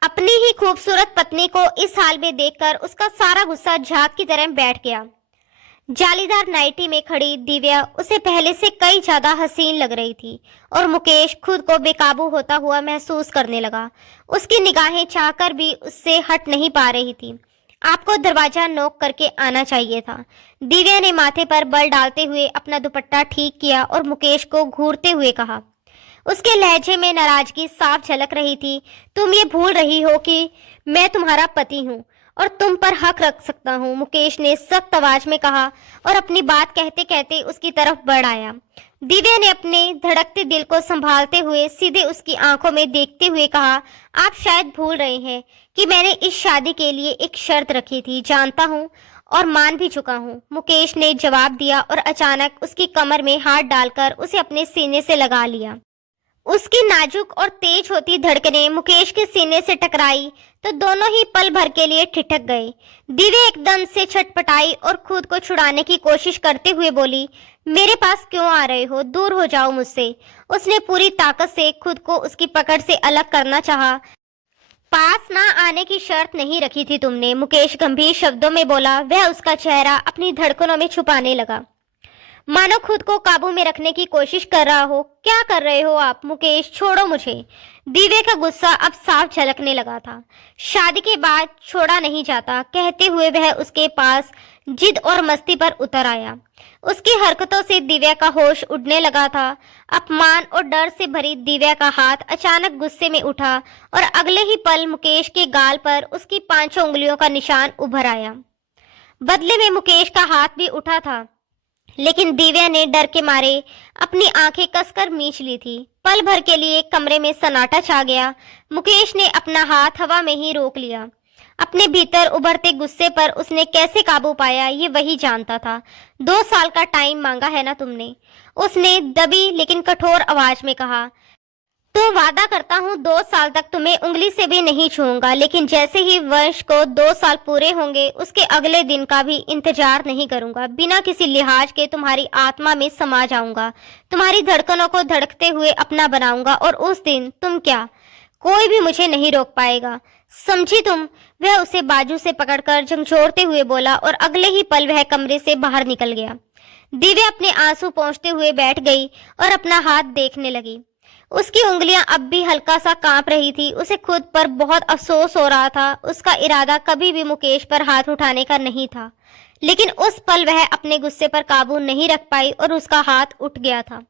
अपनी ही खूबसूरत पत्नी को इस हाल में देखकर उसका सारा गुस्सा झाग की तरह बैठ गया। जालीदार नाइटी में खड़ी दिव्या उसे पहले से कई ज्यादा हसीन लग रही थी और मुकेश खुद को बेकाबू होता हुआ महसूस करने लगा। उसकी निगाहें चाहकर भी उससे हट नहीं पा रही थी। आपको दरवाजा नॉक करके आना चाहिए था। दिव्या ने माथे पर बल डालते हुए अपना दुपट्टा ठीक किया और मुकेश को घूरते हुए कहा। उसके लहजे में नाराजगी साफ झलक रही थी। तुम ये भूल रही हो कि मैं तुम्हारा पति हूँ और तुम पर हक रख सकता हूँ, मुकेश ने सख्त आवाज में कहा और अपनी बात कहते कहते उसकी तरफ बढ़ आया। दिव्या ने अपने धड़कते दिल को संभालते हुए सीधे उसकी आंखों में देखते हुए कहा, आप शायद भूल रहे हैं कि मैंने इस शादी के लिए एक शर्त रखी थी। जानता हूँ और मान भी चुका हूँ, मुकेश ने जवाब दिया और अचानक उसकी कमर में हाथ डालकर उसे अपने सीने से लगा लिया। उसकी नाजुक और तेज होती धड़कनें मुकेश के सीने से टकराई तो दोनों ही पल भर के लिए ठिठक गए। दिव्या एकदम से छटपटाई और खुद को छुड़ाने की कोशिश करते हुए बोली, मेरे पास क्यों आ रहे हो? दूर हो जाओ मुझसे। उसने पूरी ताकत से खुद को उसकी पकड़ से अलग करना चाहा। पास ना आने की शर्त नहीं रखी थी तुमने, मुकेश गंभीर शब्दों में बोला। वह उसका चेहरा अपनी धड़कनों में छुपाने लगा, मानो खुद को काबू में रखने की कोशिश कर रहा हो। क्या कर रहे हो आप? मुकेश, छोड़ो मुझे। दिव्या का गुस्सा अब साफ झलकने लगा था। शादी के बाद छोड़ा नहीं जाता, कहते हुए वह उसके पास जिद और मस्ती पर उतर आया। उसकी हरकतों से दिव्या का होश उड़ने लगा था। अपमान और डर से भरी दिव्या का हाथ अचानक गुस्से में उठा और अगले ही पल मुकेश के गाल पर उसकी 5 उंगलियों का निशान उभर आया। बदले में मुकेश का हाथ भी उठा था, लेकिन दिव्या ने डर के मारे अपनी आंखें कसकर मींच ली थी। पल भर के लिए कमरे में सन्नाटा छा गया। मुकेश ने अपना हाथ हवा में ही रोक लिया। अपने भीतर उभरते गुस्से पर उसने कैसे काबू पाया ये वही जानता था। 2 साल का टाइम मांगा है ना तुमने, उसने दबी लेकिन कठोर आवाज में कहा। तो वादा करता हूँ 2 साल तक तुम्हें उंगली से भी नहीं छूऊंगा, लेकिन जैसे ही वंश को 2 साल पूरे होंगे उसके अगले दिन का भी इंतजार नहीं करूंगा। बिना किसी लिहाज के तुम्हारी आत्मा में समा जाऊंगा, तुम्हारी धड़कनों को धड़कते हुए अपना बनाऊंगा, और उस दिन तुम क्या, कोई भी मुझे नहीं रोक पाएगा, समझी तुम? वह उसे बाजू से पकड़कर झंझोड़ते हुए बोला और अगले ही पल वह कमरे से बाहर निकल गया। दिव्या अपने आंसू पोंछते हुए बैठ गई और अपना हाथ देखने लगी। उसकी उंगलियां अब भी हल्का सा कांप रही थी। उसे खुद पर बहुत अफसोस हो रहा था। उसका इरादा कभी भी मुकेश पर हाथ उठाने का नहीं था, लेकिन उस पल वह अपने गुस्से पर काबू नहीं रख पाई और उसका हाथ उठ गया था।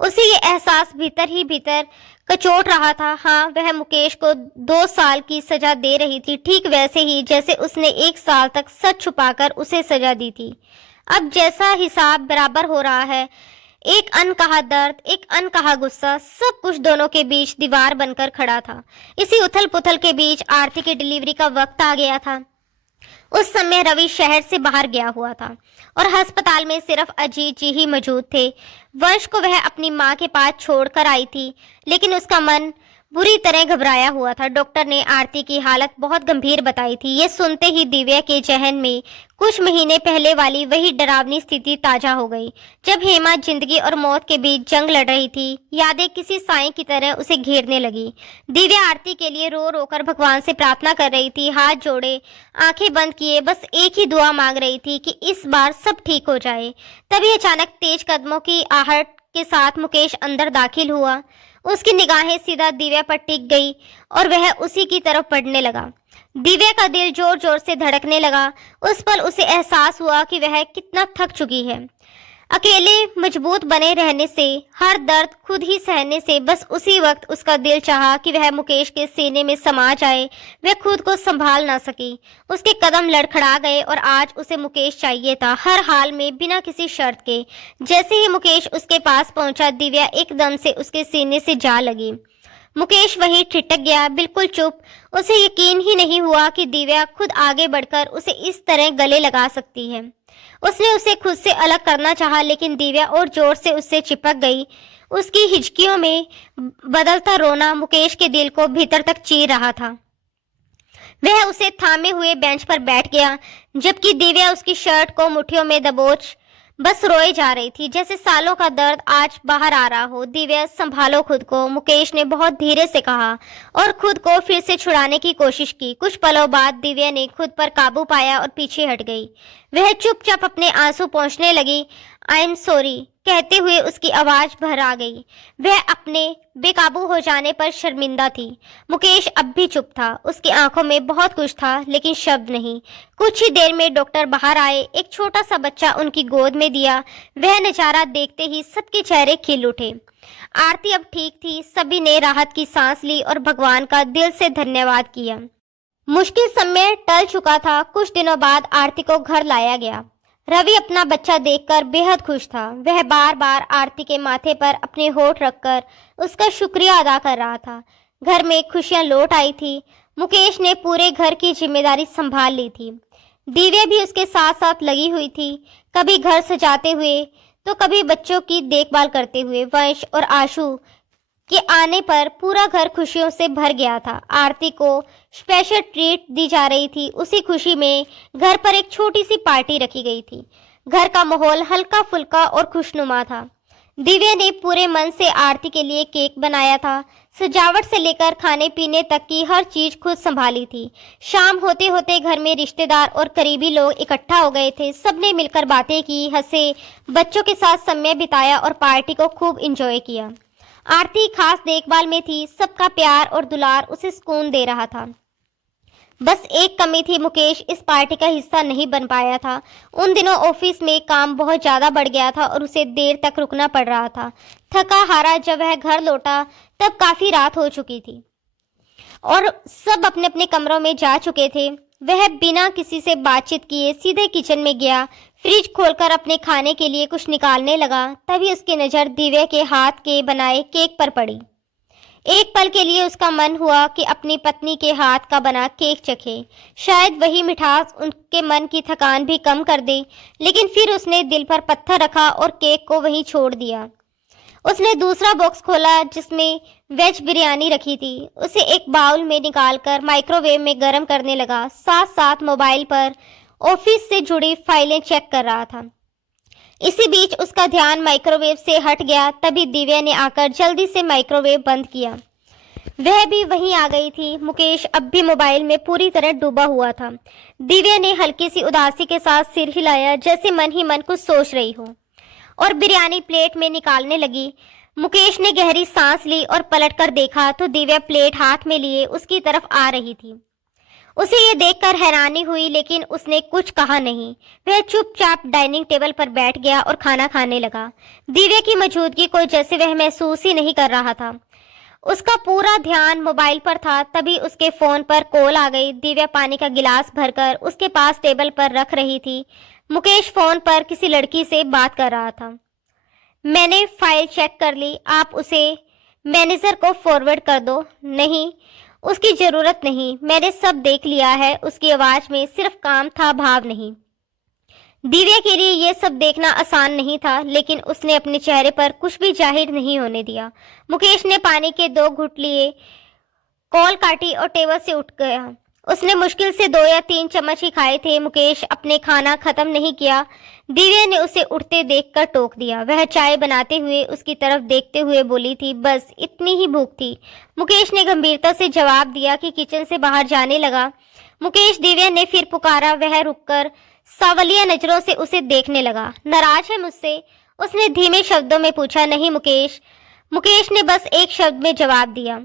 उसे ये एहसास भीतर ही भीतर कचोट रहा था। हाँ, वह मुकेश को 2 साल की सजा दे रही थी, ठीक वैसे ही जैसे उसने 1 साल तक सच छुपाकर उसे सजा दी थी। अब जैसा हिसाब बराबर हो रहा है, एक अनकहा दर्द, एक अनकहा गुस्सा, सब कुछ दोनों के बीच दीवार बनकर खड़ा था। इसी उथल पुथल के बीच आरती की डिलीवरी का वक्त आ गया था। उस समय रवि शहर से बाहर गया हुआ था और अस्पताल में सिर्फ अजीत जी ही मौजूद थे। वंश को वह अपनी माँ के पास छोड़कर आई थी, लेकिन उसका मन बुरी तरह घबराया हुआ था। डॉक्टर ने आरती की हालत बहुत गंभीर बताई थी। ये सुनते ही दिव्या के जहन में कुछ महीने पहले वाली वही डरावनी स्थिति ताजा हो गई, जब हेमा जिंदगी और मौत के बीच जंग लड़ रही थी। यादें किसी साए की तरह उसे घेरने लगी। दिव्या आरती के लिए रो रो कर भगवान से प्रार्थना कर रही थी, हाथ जोड़े, आंखें बंद किए, बस एक ही दुआ मांग रही थी कि इस बार सब ठीक हो जाए। तभी अचानक तेज कदमों की आहट के साथ मुकेश अंदर दाखिल हुआ। उसकी निगाहें सीधा दिव्या पर टिक गई और वह उसी की तरफ बढ़ने लगा। दिव्या का दिल जोर जोर से धड़कने लगा। उस पल उसे एहसास हुआ कि वह कितना थक चुकी है। अकेले मजबूत बने रहने से, हर दर्द खुद ही सहने से, बस उसी वक्त उसका दिल चाहा कि वह मुकेश के सीने में समा जाए। वह खुद को संभाल ना सकी। उसके कदम लड़खड़ा गए और आज उसे मुकेश चाहिए था, हर हाल में, बिना किसी शर्त के। जैसे ही मुकेश उसके पास पहुंचा, दिव्या एकदम से उसके सीने से जा लगी। मुकेश वहीं ठिठक गया, बिल्कुल चुप। उसे यकीन ही नहीं हुआ कि दिव्या खुद आगे बढ़कर उसे इस तरह गले लगा सकती है। उसने उसे खुद से अलग करना चाहा, लेकिन दिव्या और जोर से उससे चिपक गई। उसकी हिचकियों में बदलता रोना मुकेश के दिल को भीतर तक चीर रहा था। वह उसे थामे हुए बेंच पर बैठ गया, जबकि दिव्या उसकी शर्ट को मुट्ठियों में दबोच बस रोए जा रही थी, जैसे सालों का दर्द आज बाहर आ रहा हो। दिव्या, संभालो खुद को, मुकेश ने बहुत धीरे से कहा और खुद को फिर से छुड़ाने की कोशिश की। कुछ पलों बाद दिव्या ने खुद पर काबू पाया और पीछे हट गई। वह चुपचाप अपने आंसू पोंछने लगी। आई एम सॉरी कहते हुए उसकी आवाज भर आ गई। वह अपने बेकाबू हो जाने पर शर्मिंदा थी। मुकेश अब भी चुप था। उसकी आंखों में बहुत कुछ था, लेकिन शब्द नहीं। कुछ ही देर में डॉक्टर बाहर आए। एक छोटा सा बच्चा उनकी गोद में दिया। वह नजारा देखते ही सबके चेहरे खिल उठे। आरती अब ठीक थी। सभी ने राहत की सांस ली और भगवान का दिल से धन्यवाद किया। मुश्किल समय टल चुका था। कुछ दिनों बाद आरती को घर लाया गया। रवि अपना बच्चा देखकर बेहद खुश था। वह बार बार आरती के माथे पर अपने होठ रखकर उसका शुक्रिया अदा कर रहा था। घर में खुशियां लौट आई थी। मुकेश ने पूरे घर की जिम्मेदारी संभाल ली थी। दिव्या भी उसके साथ साथ लगी हुई थी, कभी घर सजाते हुए तो कभी बच्चों की देखभाल करते हुए। वंश और आशु के आने पर पूरा घर खुशियों से भर गया था। आरती को स्पेशल ट्रीट दी जा रही थी। उसी खुशी में घर पर एक छोटी सी पार्टी रखी गई थी। घर का माहौल हल्का फुल्का और खुशनुमा था। दिव्या ने पूरे मन से आरती के लिए केक बनाया था। सजावट से लेकर खाने पीने तक की हर चीज खुद संभाली थी। शाम होते होते घर में रिश्तेदार और करीबी लोग इकट्ठा हो गए थे। सबने मिलकर बातें की, हंसे, बच्चों के साथ समय बिताया और पार्टी को खूब एंजॉय किया। आरती खास देखभाल में थी। सबका प्यार और दुलार उसे सुकून दे रहा था। बस एक कमी थी, मुकेश इस पार्टी का हिस्सा नहीं बन पाया था। उन दिनों ऑफिस में काम बहुत ज़्यादा बढ़ गया था और उसे देर तक रुकना पड़ रहा था। थका हारा जब वह घर लौटा तब काफ़ी रात हो चुकी थी और सब अपने अपने कमरों में जा चुके थे। वह बिना किसी से बातचीत किए सीधे किचन में गया। फ्रिज खोलकर अपने खाने के लिए कुछ निकालने लगा। तभी उसकी नज़र दिव्या के हाथ के बनाए केक पर पड़ी। एक पल के लिए उसका मन हुआ कि अपनी पत्नी के हाथ का बना केक चखे। शायद वही मिठास उनके मन की थकान भी कम कर दे, लेकिन फिर उसने दिल पर पत्थर रखा और केक को वहीं छोड़ दिया। उसने दूसरा बॉक्स खोला जिसमें वेज बिरयानी रखी थी। उसे एक बाउल में निकालकर माइक्रोवेव में गर्म करने लगा, साथ साथ मोबाइल पर ऑफिस से जुड़ी फाइलें चेक कर रहा था। इसी बीच उसका ध्यान माइक्रोवेव से हट गया। तभी दिव्या ने आकर जल्दी से माइक्रोवेव बंद किया। वह भी वहीं आ गई थी। मुकेश अब भी मोबाइल में पूरी तरह डूबा हुआ था। दिव्या ने हल्की सी उदासी के साथ सिर हिलाया, जैसे मन ही मन कुछ सोच रही हो, और बिरयानी प्लेट में निकालने लगी। मुकेश ने गहरी सांस ली और पलटकर देखा तो दिव्या प्लेट हाथ में लिए उसकी तरफ आ रही थी। उसे ये देखकर हैरानी हुई, लेकिन उसने कुछ कहा नहीं। वह चुपचाप डाइनिंग टेबल पर बैठ गया और खाना खाने लगा। दिव्या की मौजूदगी को जैसे वह महसूस ही नहीं कर रहा था। उसका पूरा ध्यान मोबाइल पर था। तभी उसके फोन पर कॉल आ गई। दिव्या पानी का गिलास भरकर उसके पास टेबल पर रख रही थी। मुकेश फोन पर किसी लड़की से बात कर रहा था। मैंने फाइल चेक कर ली, आप उसे मैनेजर को फॉरवर्ड कर दो। नहीं, उसकी जरूरत नहीं, मैंने सब देख लिया है। उसकी आवाज में सिर्फ काम था, भाव नहीं। दिव्या के लिए यह सब देखना आसान नहीं था, लेकिन उसने अपने चेहरे पर कुछ भी जाहिर नहीं होने दिया। मुकेश ने पानी के 2 घुट लिए, कॉल काटी और टेबल से उठ गया। उसने मुश्किल से 2 या 3 चम्मच ही खाए थे। मुकेश अपने खाना खत्म नहीं किया। दिव्या ने उसे उठते देखकर टोक दिया। वह चाय बनाते हुए उसकी तरफ देखते हुए बोली थी, बस इतनी ही भूख थी। मुकेश ने गंभीरता से जवाब दिया कि किचन से बाहर जाने लगा। मुकेश, दिव्या ने फिर पुकारा। वह रुककर सावलिया नजरों से उसे देखने लगा। नाराज है मुझसे? उसने धीमे शब्दों में पूछा। नहीं मुकेश। मुकेश ने बस एक शब्द में जवाब दिया।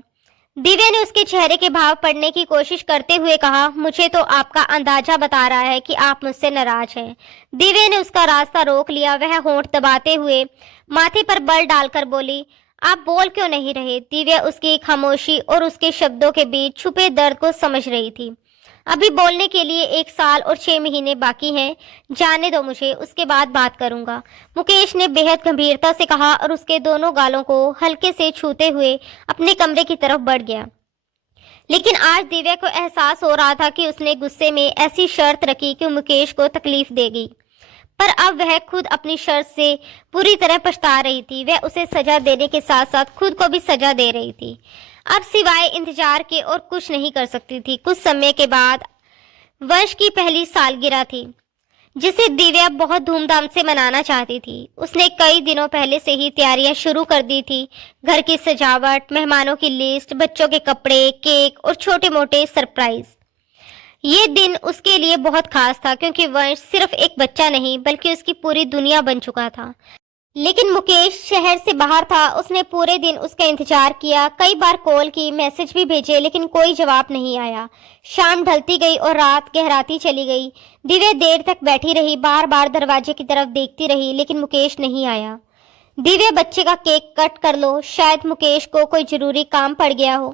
दिव्या ने उसके चेहरे के भाव पढ़ने की कोशिश करते हुए कहा, मुझे तो आपका अंदाजा बता रहा है कि आप मुझसे नाराज हैं। दिव्या ने उसका रास्ता रोक लिया। वह होंठ दबाते हुए माथे पर बल डालकर बोली, आप बोल क्यों नहीं रहे? दिव्या उसकी खामोशी और उसके शब्दों के बीच छुपे दर्द को समझ रही थी। अभी बोलने के लिए 1 साल और 6 महीने बाकी हैं। जाने दो मुझे, उसके बाद बात करूंगा। मुकेश ने बेहद गंभीरता से कहा और उसके दोनों गालों को हल्के से छूते हुए अपने कमरे की तरफ बढ़ गया। लेकिन आज दिव्या को एहसास हो रहा था कि उसने गुस्से में ऐसी शर्त रखी कि मुकेश को तकलीफ देगी, पर अब वह खुद अपनी शर्त से पूरी तरह पछता रही थी। वह उसे सजा देने के साथ साथ खुद को भी सजा दे रही थी। अब सिवाय इंतजार के और कुछ नहीं कर सकती थी। कुछ समय के बाद वर्ष की पहली सालगिरह थी, जिसे दिव्या बहुत धूमधाम से मनाना चाहती थी। उसने कई दिनों पहले से ही तैयारियां शुरू कर दी थी। घर की सजावट, मेहमानों की लिस्ट, बच्चों के कपड़े, केक और छोटे मोटे सरप्राइज। ये दिन उसके लिए बहुत खास था, क्योंकि वंश सिर्फ एक बच्चा नहीं बल्कि उसकी पूरी दुनिया बन चुका था। लेकिन मुकेश शहर से बाहर था। उसने पूरे दिन उसका इंतजार किया, कई बार कॉल की, मैसेज भी भेजे, लेकिन कोई जवाब नहीं आया। शाम ढलती गई और रात गहराती चली गई। दिव्या देर तक बैठी रही, बार बार दरवाजे की तरफ देखती रही, लेकिन मुकेश नहीं आया। दिव्या, बच्चे का केक कट कर लो, शायद मुकेश को कोई जरूरी काम पड़ गया हो,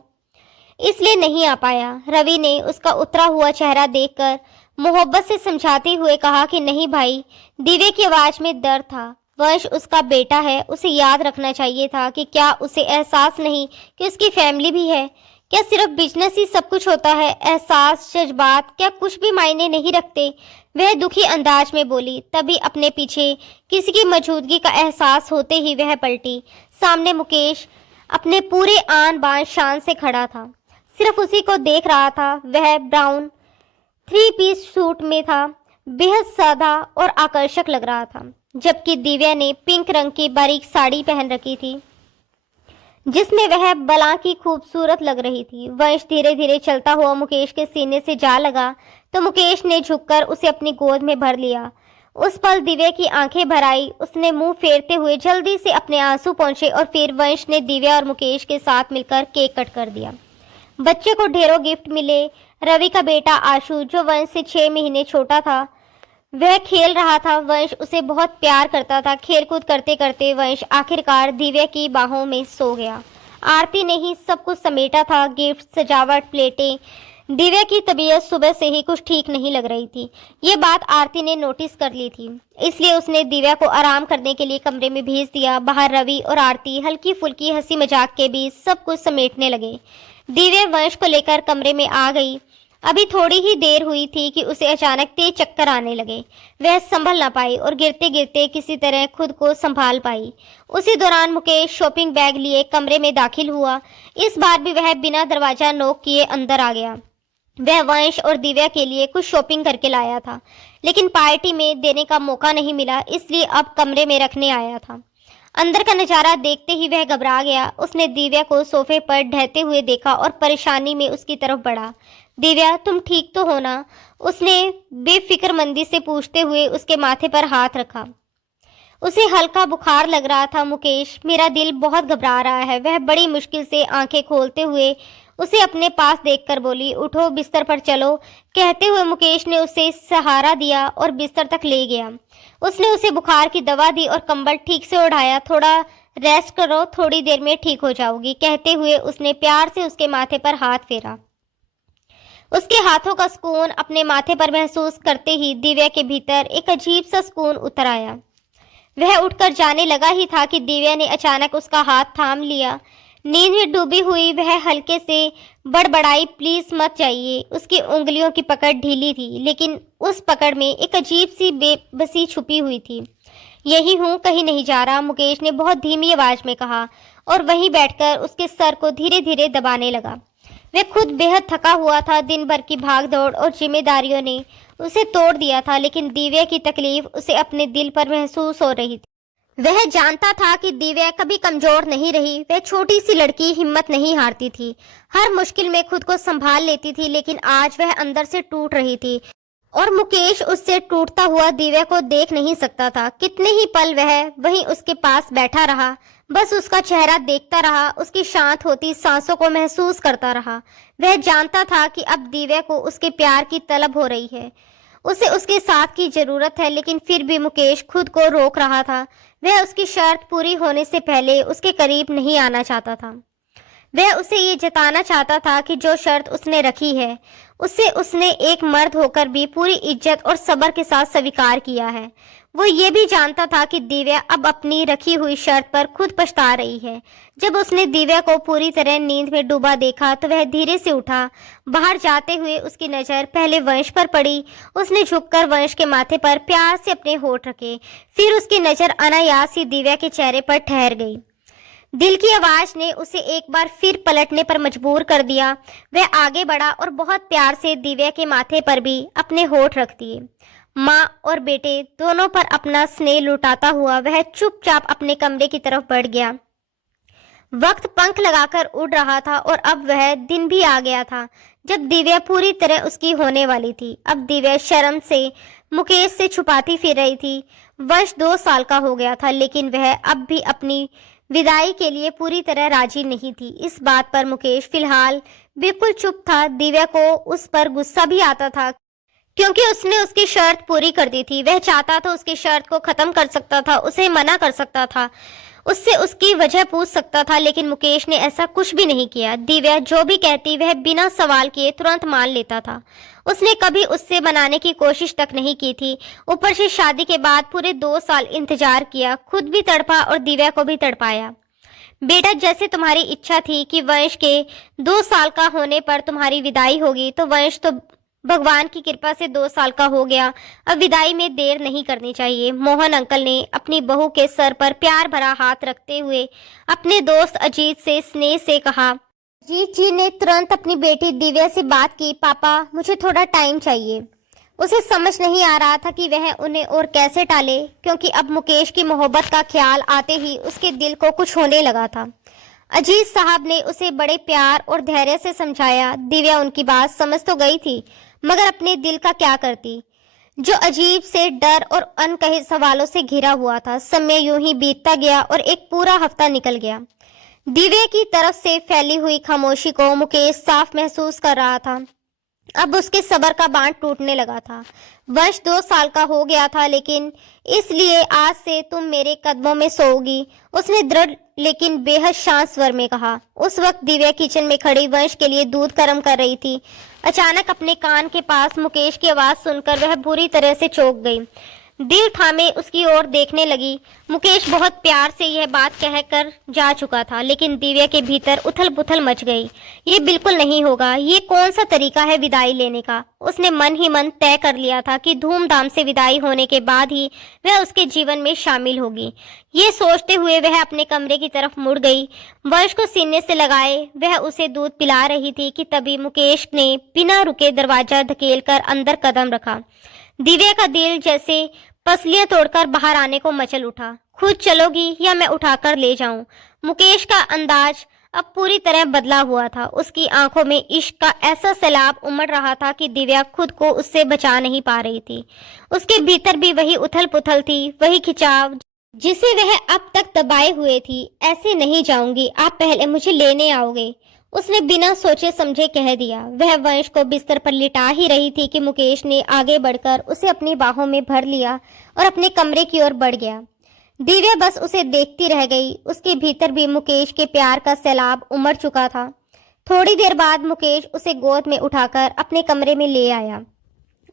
इसलिए नहीं आ पाया। रवि ने उसका उतरा हुआ चेहरा देखकर मोहब्बत से समझाते हुए कहा कि नहीं भाई। दिव्या की आवाज में दर्द था। वंश उसका बेटा है, उसे याद रखना चाहिए था कि क्या उसे एहसास नहीं कि उसकी फैमिली भी है? क्या सिर्फ बिजनेस ही सब कुछ होता है? एहसास, जज्बात क्या कुछ भी मायने नहीं रखते? वह दुखी अंदाज में बोली। तभी अपने पीछे किसी की मौजूदगी का एहसास होते ही वह पलटी। सामने मुकेश अपने पूरे आन बान शान से खड़ा था, सिर्फ उसी को देख रहा था। वह ब्राउन 3 पीस सूट में था, बेहद सादा और आकर्षक लग रहा था, जबकि दिव्या ने पिंक रंग की बारीक साड़ी पहन रखी थी, जिसमें वह बला की खूबसूरत लग रही थी। वंश धीरे धीरे चलता हुआ मुकेश के सीने से जा लगा तो मुकेश ने झुककर उसे अपनी गोद में भर लिया। उस पल दिव्या की आंखें भर आई। उसने मुंह फेरते हुए जल्दी से अपने आंसू पोंछे और फिर वंश ने दिव्या और मुकेश के साथ मिलकर केक कट कर दिया। बच्चे को ढेरों गिफ्ट मिले। रवि का बेटा आशु, जो वंश से 6 महीने छोटा था, वह खेल रहा था। वंश उसे बहुत प्यार करता था। खेलकूद करते करते वंश आखिरकार दिव्या की बाहों में सो गया। आरती ने ही सब कुछ समेटा था, गिफ्ट, सजावट, प्लेटें। दिव्या की तबीयत सुबह से ही कुछ ठीक नहीं लग रही थी। ये बात आरती ने नोटिस कर ली थी, इसलिए उसने दिव्या को आराम करने के लिए कमरे में भेज दिया। बाहर रवि और आरती हल्की फुल्की हंसी मजाक के बीच सब कुछ समेटने लगे। दिव्या वंश को लेकर कमरे में आ गई। अभी थोड़ी ही देर हुई थी कि उसे अचानक तेज चक्कर आने लगे। वह संभल ना पाई और गिरते गिरते किसी तरह खुद को संभाल पाई। उसी दौरान मुकेश शॉपिंग बैग लिए कमरे में दाखिल हुआ। इस बार भी वह बिना दरवाजा नॉक किए अंदर आ गया। वह वंश और दिव्या के लिए कुछ शॉपिंग करके लाया था, लेकिन पार्टी में देने का मौका नहीं मिला, इसलिए अब कमरे में रखने आया था। अंदर का नजारा देखते ही वह घबरा गया। उसने दिव्या को सोफे पर ढहते हुए देखा और परेशानी में उसकी तरफ बढ़ा। दिव्या, तुम ठीक तो हो ना? उसने बेफिक्रमंदी से पूछते हुए उसके माथे पर हाथ रखा। उसे हल्का बुखार लग रहा था। मुकेश, मेरा दिल बहुत घबरा रहा है। वह बड़ी मुश्किल से आंखें खोलते हुए उसे अपने पास देखकर बोली। उठो, बिस्तर पर चलो। कहते हुए मुकेश ने उसे सहारा दिया और बिस्तर तक ले गया। उसने उसे बुखार की दवा दी और कंबल ठीक से ओढ़ाया। थोड़ा रेस्ट करो, थोड़ी देर में ठीक हो जाओगी। कहते हुए उसने प्यार से उसके माथे पर हाथ फेरा। उसके हाथों का सुकून अपने माथे पर महसूस करते ही दिव्या के भीतर एक अजीब सा सुकून उतर आया। वह उठकर जाने लगा ही था कि दिव्या ने अचानक उसका हाथ थाम लिया। नींद में डूबी हुई वह हल्के से बड़बड़ाई, प्लीज मत जाइए। उसकी उंगलियों की पकड़ ढीली थी, लेकिन उस पकड़ में एक अजीब सी बेबसी छुपी हुई थी। यही हूँ, कहीं नहीं जा रहा, मुकेश ने बहुत धीमी आवाज में कहा और वहीं बैठकर उसके सर को धीरे धीरे दबाने लगा। वह खुद बेहद थका हुआ था। दिन भर की भागदौड़ और जिम्मेदारियों ने उसे तोड़ दिया था, लेकिन दिव्या की तकलीफ उसे अपने दिल पर महसूस हो रही थी। वह जानता था कि दिव्या कभी कमजोर नहीं रही। वह छोटी सी लड़की हिम्मत नहीं हारती थी, हर मुश्किल में खुद को संभाल लेती थी, लेकिन आज वह अंदर से टूट रही थी और मुकेश उससे टूटता हुआ दिव्या को देख नहीं सकता था। कितने ही पल वह वहीं उसके पास बैठा रहा, बस उसका चेहरा देखता रहा, उसकी शांत होती सांसों को महसूस करता रहा। वह जानता था कि अब दिव्या को उसके प्यार की तलब हो रही है, उसे उसके साथ की जरूरत है, लेकिन फिर भी मुकेश खुद को रोक रहा था। वह उसकी शर्त पूरी होने से पहले उसके करीब नहीं आना चाहता था। वह उसे ये जताना चाहता था कि जो शर्त उसने रखी है उसे उसने एक मर्द होकर भी पूरी इज्जत और सब्र के साथ स्वीकार किया है। वो ये भी जानता था कि दिव्या अब अपनी रखी हुई शर्त पर खुद पछता रही है। जब उसने दिव्या को पूरी तरह नींद में डूबा देखा तो वह धीरे से उठा। बाहर जाते हुए उसकी नज़र पहले वंश पर पड़ी। उसने झुककर वंश के माथे पर प्यार से अपने होठ रखे, फिर उसकी नज़र अनायास ही दिव्या के चेहरे पर ठहर गई। दिल की आवाज ने उसे एक बार फिर पलटने पर मजबूर कर दिया। वह आगे बढ़ा और बहुत प्यार से दिव्या के माथे पर भी अपने होठ रख दिए। माँ और बेटे दोनों पर अपना स्नेह लुटाता हुआ वह चुपचाप अपने कमरे की तरफ बढ़ गया। वक्त पंख लगाकर उड़ रहा था और अब वह दिन भी आ गया था जब दिव्या पूरी तरह उसकी होने वाली थी। अब दिव्या शर्म से मुकेश से छुपाती फिर रही थी। वर्ष 2 साल का हो गया था, लेकिन वह अब भी अपनी विदाई के लिए पूरी तरह राजी नहीं थी। इस बात पर मुकेश फिलहाल बिल्कुल चुप था। दिव्या को उस पर गुस्सा भी आता था, क्योंकि उसने उसकी शर्त पूरी कर दी थी। वह चाहता था उसकी शर्त को खत्म कर सकता था, उसे मना कर सकता था, उससे उसकी वजह पूछ सकता था, लेकिन मुकेश ने ऐसा कुछ भी नहीं किया। दिव्या जो भी कहती वह बिना सवाल किए तुरंत मान लेता था। उसने कभी उससे बनाने की कोशिश तक नहीं की थी। ऊपर से शादी के बाद पूरे 2 साल इंतजार किया, खुद भी तड़पा और दिव्या को भी तड़पाया। बेटा, जैसे तुम्हारी इच्छा थी कि वंश के 2 साल का होने पर तुम्हारी विदाई होगी, तो वंश तो भगवान की कृपा से 2 साल का हो गया। अब विदाई में देर नहीं करनी चाहिए। मोहन अंकल ने अपनी बहू के सर पर प्यार भरा हाथ रखते हुए अपने दोस्त अजीत से स्नेह से कहा। अजीत जी ने तुरंत अपनी बेटी दिव्या से बात की। पापा, मुझे थोड़ा टाइम चाहिए। उसे समझ नहीं आ रहा था कि वह उन्हें और कैसे टाले, क्योंकि अब मुकेश की मोहब्बत का ख्याल आते ही उसके दिल को कुछ होने लगा था। अजीत साहब ने उसे बड़े प्यार और धैर्य से समझाया। दिव्या उनकी बात समझ तो गई थी, मगर अपने दिल का क्या करती, जो अजीब से डर और अनकहे सवालों से घिरा हुआ था। समय यूं ही बीतता गया और एक पूरा हफ्ता निकल गया। दिव्या की तरफ से फैली हुई खामोशी को मुकेश साफ महसूस कर रहा था। अब उसके सब्र का बांध टूटने लगा था। वर्ष 2 साल का हो गया था, लेकिन इसलिए आज से तुम मेरे कदमों में सोओगी, उसने दृढ़ लेकिन बेहद शांत स्वर में कहा। उस वक्त दिव्या किचन में खड़ी वंश के लिए दूध गर्म कर रही थी। अचानक अपने कान के पास मुकेश की आवाज सुनकर वह बुरी तरह से चौंक गई। दिल थामे उसकी ओर देखने लगी। मुकेश बहुत प्यार से यह बात कहकर जा चुका था, लेकिन दिव्या के भीतर उथल पुथल मच गई। ये बिल्कुल नहीं होगा, ये कौन सा तरीका है विदाई लेने का। उसने मन ही मन तय कर लिया था कि धूमधाम से विदाई होने के बाद ही वह उसके जीवन में शामिल होगी। ये सोचते हुए वह अपने कमरे की तरफ मुड़ गई। वंश को सीने से लगाए वह उसे दूध पिला रही थी कि तभी मुकेश ने बिना रुके दरवाजा धकेलकर अंदर कदम रखा। दिव्या का दिल जैसे पसलियां तोड़कर बाहर आने को मचल उठा। खुद चलोगी या मैं उठाकर ले जाऊं? मुकेश का अंदाज अब पूरी तरह बदला हुआ था। उसकी आंखों में इश्क का ऐसा सैलाब उमड़ रहा था कि दिव्या खुद को उससे बचा नहीं पा रही थी। उसके भीतर भी वही उथल पुथल थी, वही खिंचाव जिसे वह अब तक दबाए हुए थी। ऐसे नहीं जाऊंगी, आप पहले मुझे लेने आओगे, उसने बिना सोचे समझे कह दिया। वह वंश को बिस्तर पर लिटा ही रही थी कि मुकेश ने आगे बढ़कर उसे अपनी बाहों में भर लिया और अपने कमरे की ओर बढ़ गया। दिव्या बस उसे देखती रह गई। उसके भीतर भी मुकेश के प्यार का सैलाब उमड़ चुका था। थोड़ी देर बाद मुकेश उसे गोद में उठाकर अपने कमरे में ले आया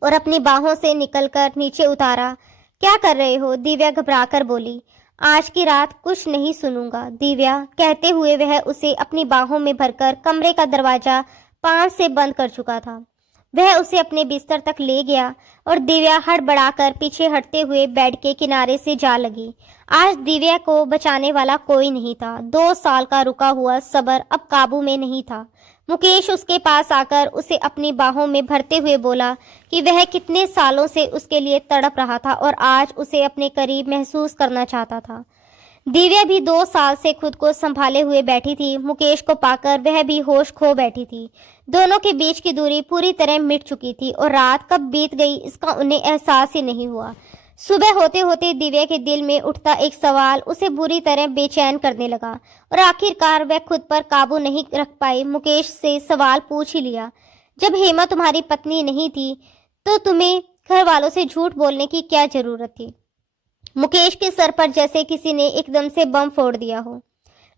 और अपनी बाहों से निकलकर नीचे उतारा। क्या कर रहे हो? दिव्या घबराकर बोली। आज की रात कुछ नहीं सुनूंगा, दिव्या, कहते हुए वह उसे अपनी बाहों में भरकर कमरे का दरवाजा पांव से बंद कर चुका था। वह उसे अपने बिस्तर तक ले गया और दिव्या हड़बड़ाकर पीछे हटते हुए बेड के किनारे से जा लगी। आज दिव्या को बचाने वाला कोई नहीं था। 2 साल का रुका हुआ सब्र अब काबू में नहीं था। मुकेश उसके पास आकर उसे अपनी बाहों में भरते हुए बोला कि वह कितने सालों से उसके लिए तड़प रहा था और आज उसे अपने करीब महसूस करना चाहता था। दिव्या भी 2 साल से खुद को संभाले हुए बैठी थी। मुकेश को पाकर वह भी होश खो बैठी थी। दोनों के बीच की दूरी पूरी तरह मिट चुकी थी और रात कब बीत गई इसका उन्हें एहसास ही नहीं हुआ। सुबह होते होते दिव्या के दिल में उठता एक सवाल उसे बुरी तरह बेचैन करने लगा और आखिरकार वह खुद पर काबू नहीं रख पाई। मुकेश से सवाल पूछ ही लिया, जब हेमा तुम्हारी पत्नी नहीं थी तो तुम्हें घर वालों से झूठ बोलने की क्या जरूरत थी? मुकेश के सर पर जैसे किसी ने एकदम से बम फोड़ दिया हो।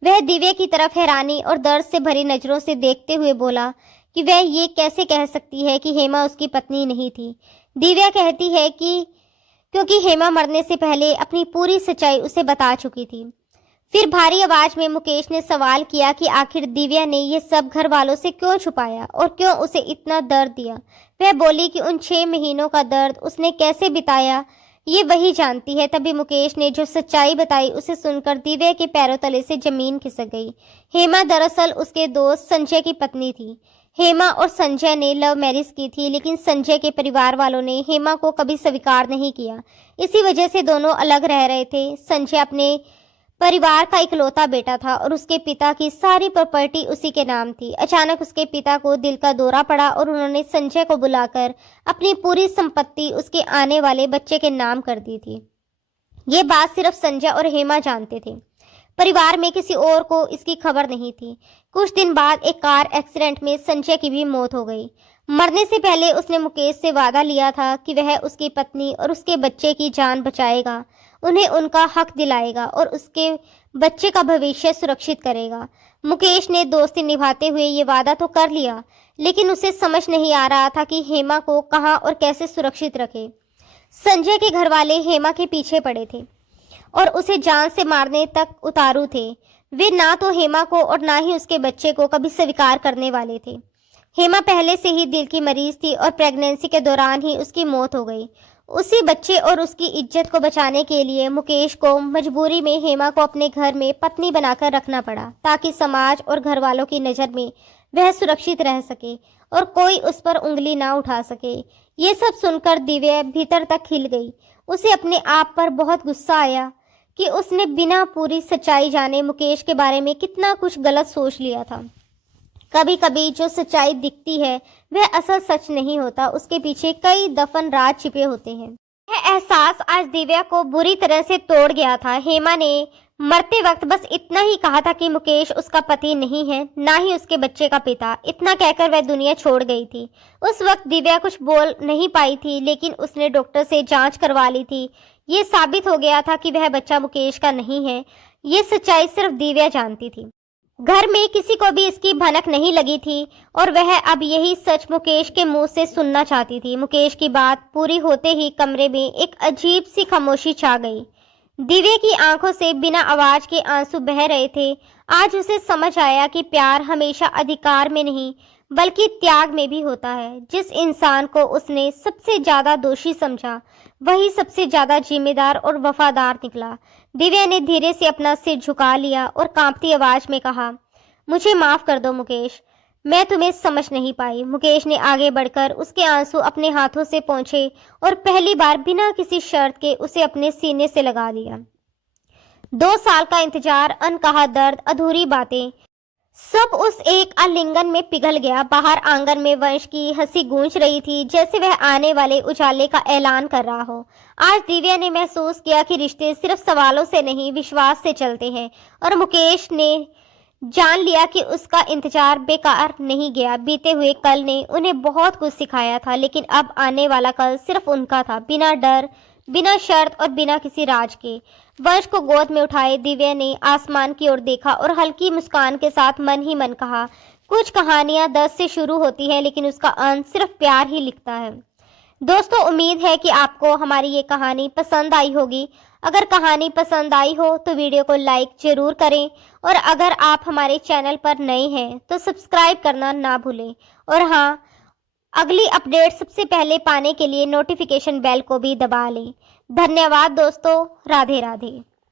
वह दिव्या की तरफ हैरानी और दर्द से भरी नजरों से देखते हुए बोला कि वह ये कैसे कह सकती है कि हेमा उसकी पत्नी नहीं थी। दिव्या कहती है कि क्योंकि हेमा मरने से पहले अपनी पूरी सच्चाई उसे बता चुकी थी। फिर भारी आवाज में मुकेश ने सवाल किया कि आखिर दिव्या ने ये सब घर वालों से क्यों छुपाया और क्यों उसे इतना दर्द दिया। वह बोली कि उन 6 महीनों का दर्द उसने कैसे बिताया ये वही जानती है। तभी मुकेश ने जो सच्चाई बताई उसे सुनकर दिव्या के पैरों तले से जमीन खिसक गई। हेमा दरअसल उसके दोस्त संजय की पत्नी थी। हेमा और संजय ने लव मैरिज की थी, लेकिन संजय के परिवार वालों ने हेमा को कभी स्वीकार नहीं किया। इसी वजह से दोनों अलग रह रहे थे। संजय अपने परिवार का इकलौता बेटा था और उसके पिता की सारी प्रॉपर्टी उसी के नाम थी। अचानक उसके पिता को दिल का दौरा पड़ा और उन्होंने संजय को बुलाकर अपनी पूरी संपत्ति उसके आने वाले बच्चे के नाम कर दी थी। ये बात सिर्फ संजय और हेमा जानते थे। परिवार में किसी और को इसकी खबर नहीं थी। कुछ दिन बाद एक कार एक्सीडेंट में संजय की भी मौत हो गई। मरने से पहले उसने मुकेश से वादा लिया था कि वह उसकी पत्नी और उसके बच्चे की जान बचाएगा, उन्हें उनका हक दिलाएगा और उसके बच्चे का भविष्य सुरक्षित करेगा। मुकेश ने दोस्ती निभाते हुए ये वादा तो कर लिया, लेकिन उसे समझ नहीं आ रहा था कि हेमा को कहाँ और कैसे सुरक्षित रखे। संजय के घर वाले हेमा के पीछे पड़े थे और उसे जान से मारने तक उतारू थे। वे ना तो हेमा को और ना ही उसके बच्चे को कभी स्वीकार करने वाले थे। हेमा पहले से ही दिल की मरीज थी और प्रेगनेंसी के दौरान ही उसकी मौत हो गई। उसी बच्चे और उसकी इज्जत को बचाने के लिए मुकेश को मजबूरी में हेमा को अपने घर में पत्नी बनाकर रखना पड़ा, ताकि समाज और घर वालों की नज़र में वह सुरक्षित रह सके और कोई उस पर उंगली ना उठा सके। ये सब सुनकर दिव्या भीतर तक हिल गई। उसे अपने आप पर बहुत गुस्सा आया कि उसने बिना पूरी सच्चाई जाने मुकेश के बारे में कितना कुछ गलत सोच लिया था। कभी कभी जो सच्चाई दिखती है वह असल सच नहीं होता, उसके पीछे कई दफन राज छिपे होते हैं। यह एहसास आज दिव्या को बुरी तरह से तोड़ गया था। हेमा ने मरते वक्त बस इतना ही कहा था कि मुकेश उसका पति नहीं है, ना ही उसके बच्चे का पिता। इतना कहकर वह दुनिया छोड़ गई थी। उस वक्त दिव्या कुछ बोल नहीं पाई थी, लेकिन उसने डॉक्टर से जांच करवा ली थी। ये साबित हो गया था कि वह बच्चा मुकेश का नहीं है। ये सच्चाई सिर्फ दिव्या जानती थी। घर में किसी को भी इसकी भनक नहीं लगी थी और वह अब यही सच मुकेश के मुंह से सुनना चाहती थी। मुकेश की बात पूरी होते ही कमरे में एक अजीब सी खामोशी छा गई। दिव्या की आंखों से बिना आवाज के आंसू बह रहे थे। आज उसे समझ आया कि प्यार हमेशा अधिकार में नहीं बल्कि त्याग में भी होता है। जिस इंसान को उसने सबसे ज्यादा दोषी समझा वही सबसे ज्यादा जिम्मेदार और वफादार निकला। दिव्या ने धीरे से अपना सिर झुका लिया और कांपती आवाज में कहा, मुझे माफ कर दो मुकेश, मैं तुम्हें समझ नहीं पाई। मुकेश ने आगे बढ़कर उसके आंसू अपने हाथों से पोंछे और पहली बार बिना किसी शर्त के उसे अपने सीने से लगा दिया। 2 साल का इंतजार, अनकहा दर्द, अधूरी बातें, सब उस एक आलिंगन में पिघल गया। बाहर आंगन में वंश की हंसी गूंज रही थी, जैसे वह आने वाले उजाले का ऐलान कर रहा हो। आज दिव्या ने महसूस किया कि रिश्ते सिर्फ सवालों से नहीं विश्वास से चलते हैं और मुकेश ने जान लिया कि उसका इंतजार बेकार नहीं गया। बीते हुए कल ने उन्हें बहुत कुछ सिखाया था, लेकिन अब आने वाला कल सिर्फ उनका था, बिना डर, बिना शर्त और बिना किसी राज के। वंश को गोद में उठाए दिव्या ने आसमान की ओर देखा और हल्की मुस्कान के साथ मन ही मन कहा, कुछ कहानियां दर्द से शुरू होती है लेकिन उसका अंत सिर्फ प्यार ही लिखता है। दोस्तों, उम्मीद है कि आपको हमारी ये कहानी पसंद आई होगी। अगर कहानी पसंद आई हो तो वीडियो को लाइक जरूर करें और अगर आप हमारे चैनल पर नए हैं तो सब्सक्राइब करना ना भूलें। और हाँ, अगली अपडेट सबसे पहले पाने के लिए नोटिफिकेशन बेल को भी दबा लें। धन्यवाद दोस्तों, राधे राधे।